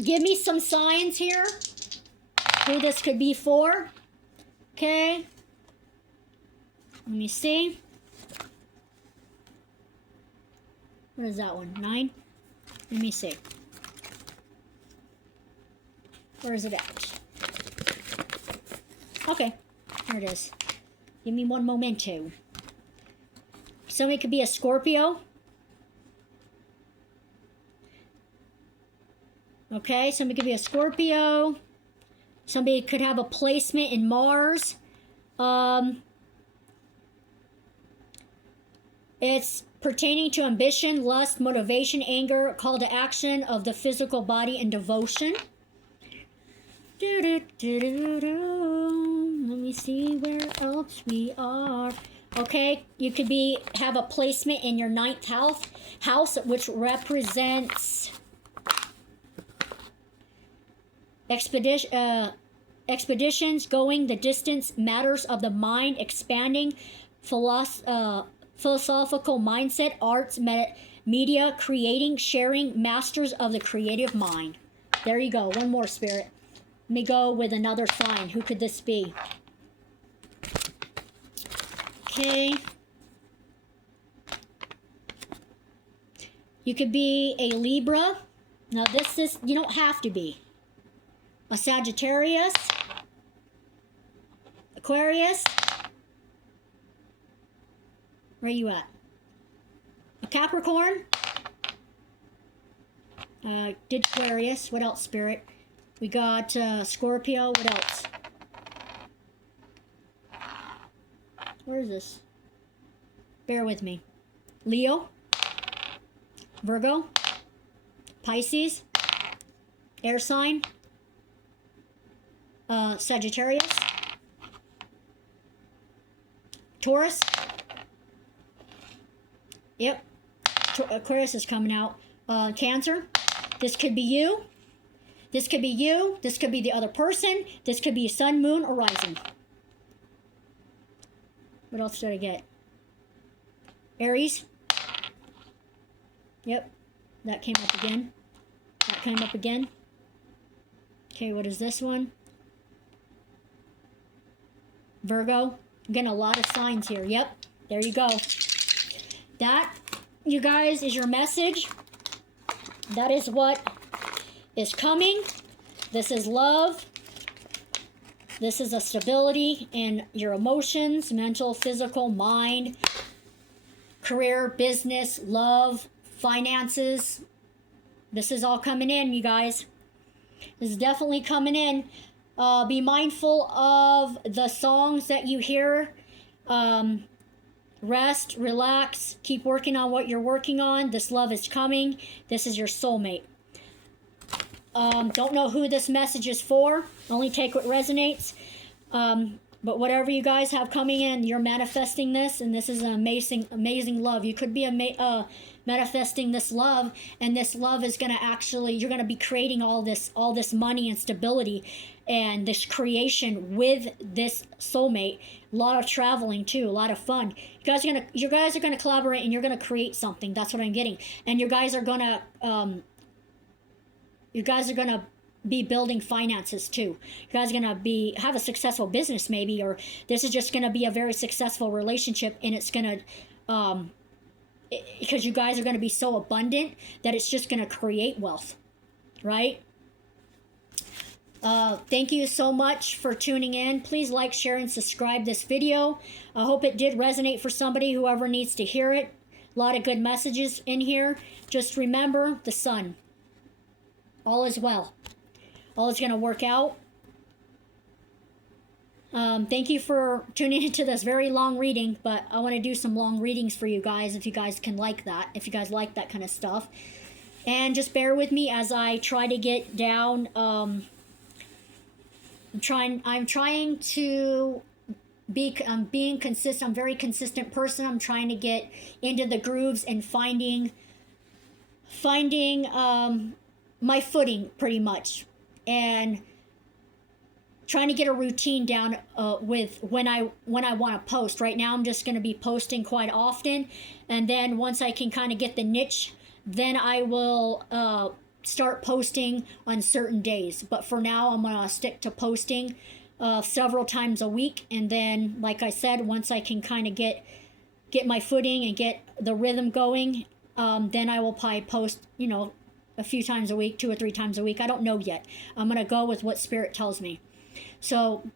Give me some signs here. Who this could be for. Okay. Let me see. What is that one? 9? Let me see. Where is it at? Okay. Here it is. Give me one momento. Somebody could be a Scorpio. Okay, somebody could be a Scorpio. Somebody could have a placement in Mars. It's pertaining to ambition, lust, motivation, anger, call to action of the physical body, and devotion. Let me see where else we are. Okay, you could have a placement in your 9th house, which represents expeditions, going the distance, matters of the mind, expanding, philosophical mindset, arts, media, creating, sharing, masters of the creative mind. There you go. One more, Spirit. Let me go with another sign. Who could this be? Okay. You could be a Libra. Now this is, you don't have to be. A Sagittarius. Aquarius. Where are you at? A Capricorn. Did Aquarius. What else, Spirit? We got Scorpio. What else? Where is this? Bear with me. Leo. Virgo. Pisces. Air sign. Sagittarius. Taurus. Yep. Aquarius is coming out. Cancer. This could be you. This could be you. This could be the other person. This could be sun, moon, or rising. What else did I get? Aries. Yep. That came up again. That came up again. Okay, what is this one? Virgo. I'm getting a lot of signs here. Yep. There you go. That, you guys, is your message. That is what is coming. This is love. This is a stability in your emotions, mental, physical, mind, career, business, love, finances. This is all coming in, you guys. This is definitely coming in. Be mindful of the songs that you hear. Rest, relax, keep working on what you're working on. This love is coming. This is your soulmate. Don't know who this message is for. Only take what resonates. But whatever you guys have coming in, you're manifesting this, and this is an amazing, amazing love. You could be manifesting this love, and this love is going to actually, you're going to be creating all this money and stability and this creation with this soulmate. A lot of traveling too, a lot of fun. You guys are gonna collaborate, and you're gonna create something. That's what I'm getting. And you guys are gonna be building finances too. You guys are gonna have a successful business maybe, or this is just gonna be a very successful relationship, and it's gonna because you guys are gonna be so abundant that it's just gonna create wealth, right? Thank you so much for tuning in. Please like, share, and subscribe this video. I hope it did resonate for somebody, whoever needs to hear it. A lot of good messages in here. Just remember the sun. All is well. All is going to work out. Thank you for tuning into this very long reading, but I want to do some long readings for you guys if you guys can like that, if you guys like that kind of stuff. And just bear with me as I try to get down. I'm trying to being consistent. I'm a very consistent person. I'm trying to get into the grooves and finding my footing pretty much, and trying to get a routine down with when I want to post. Right now I'm just going to be posting quite often, and then once I can kind of get the niche, then I will start posting on certain days. But for now I'm going to stick to posting several times a week, and then like I said, once I can kind of get my footing and get the rhythm going, then I will probably post, you know, a few times a week, 2 or 3 times a week. I don't know yet. I'm going to go with what Spirit tells me. So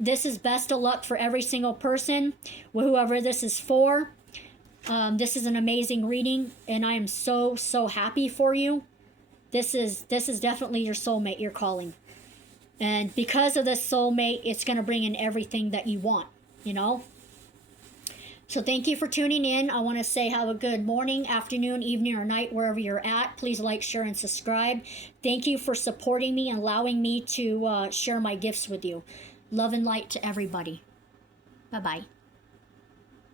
this is best of luck for every single person, whoever this is for. This is an amazing reading, and I am so happy for you. This is definitely your soulmate, your calling. And because of this soulmate, it's going to bring in everything that you want, you know. So thank you for tuning in. I want to say have a good morning, afternoon, evening, or night, wherever you're at. Please like, share, and subscribe. Thank you for supporting me and allowing me to share my gifts with you. Love and light to everybody. Bye-bye.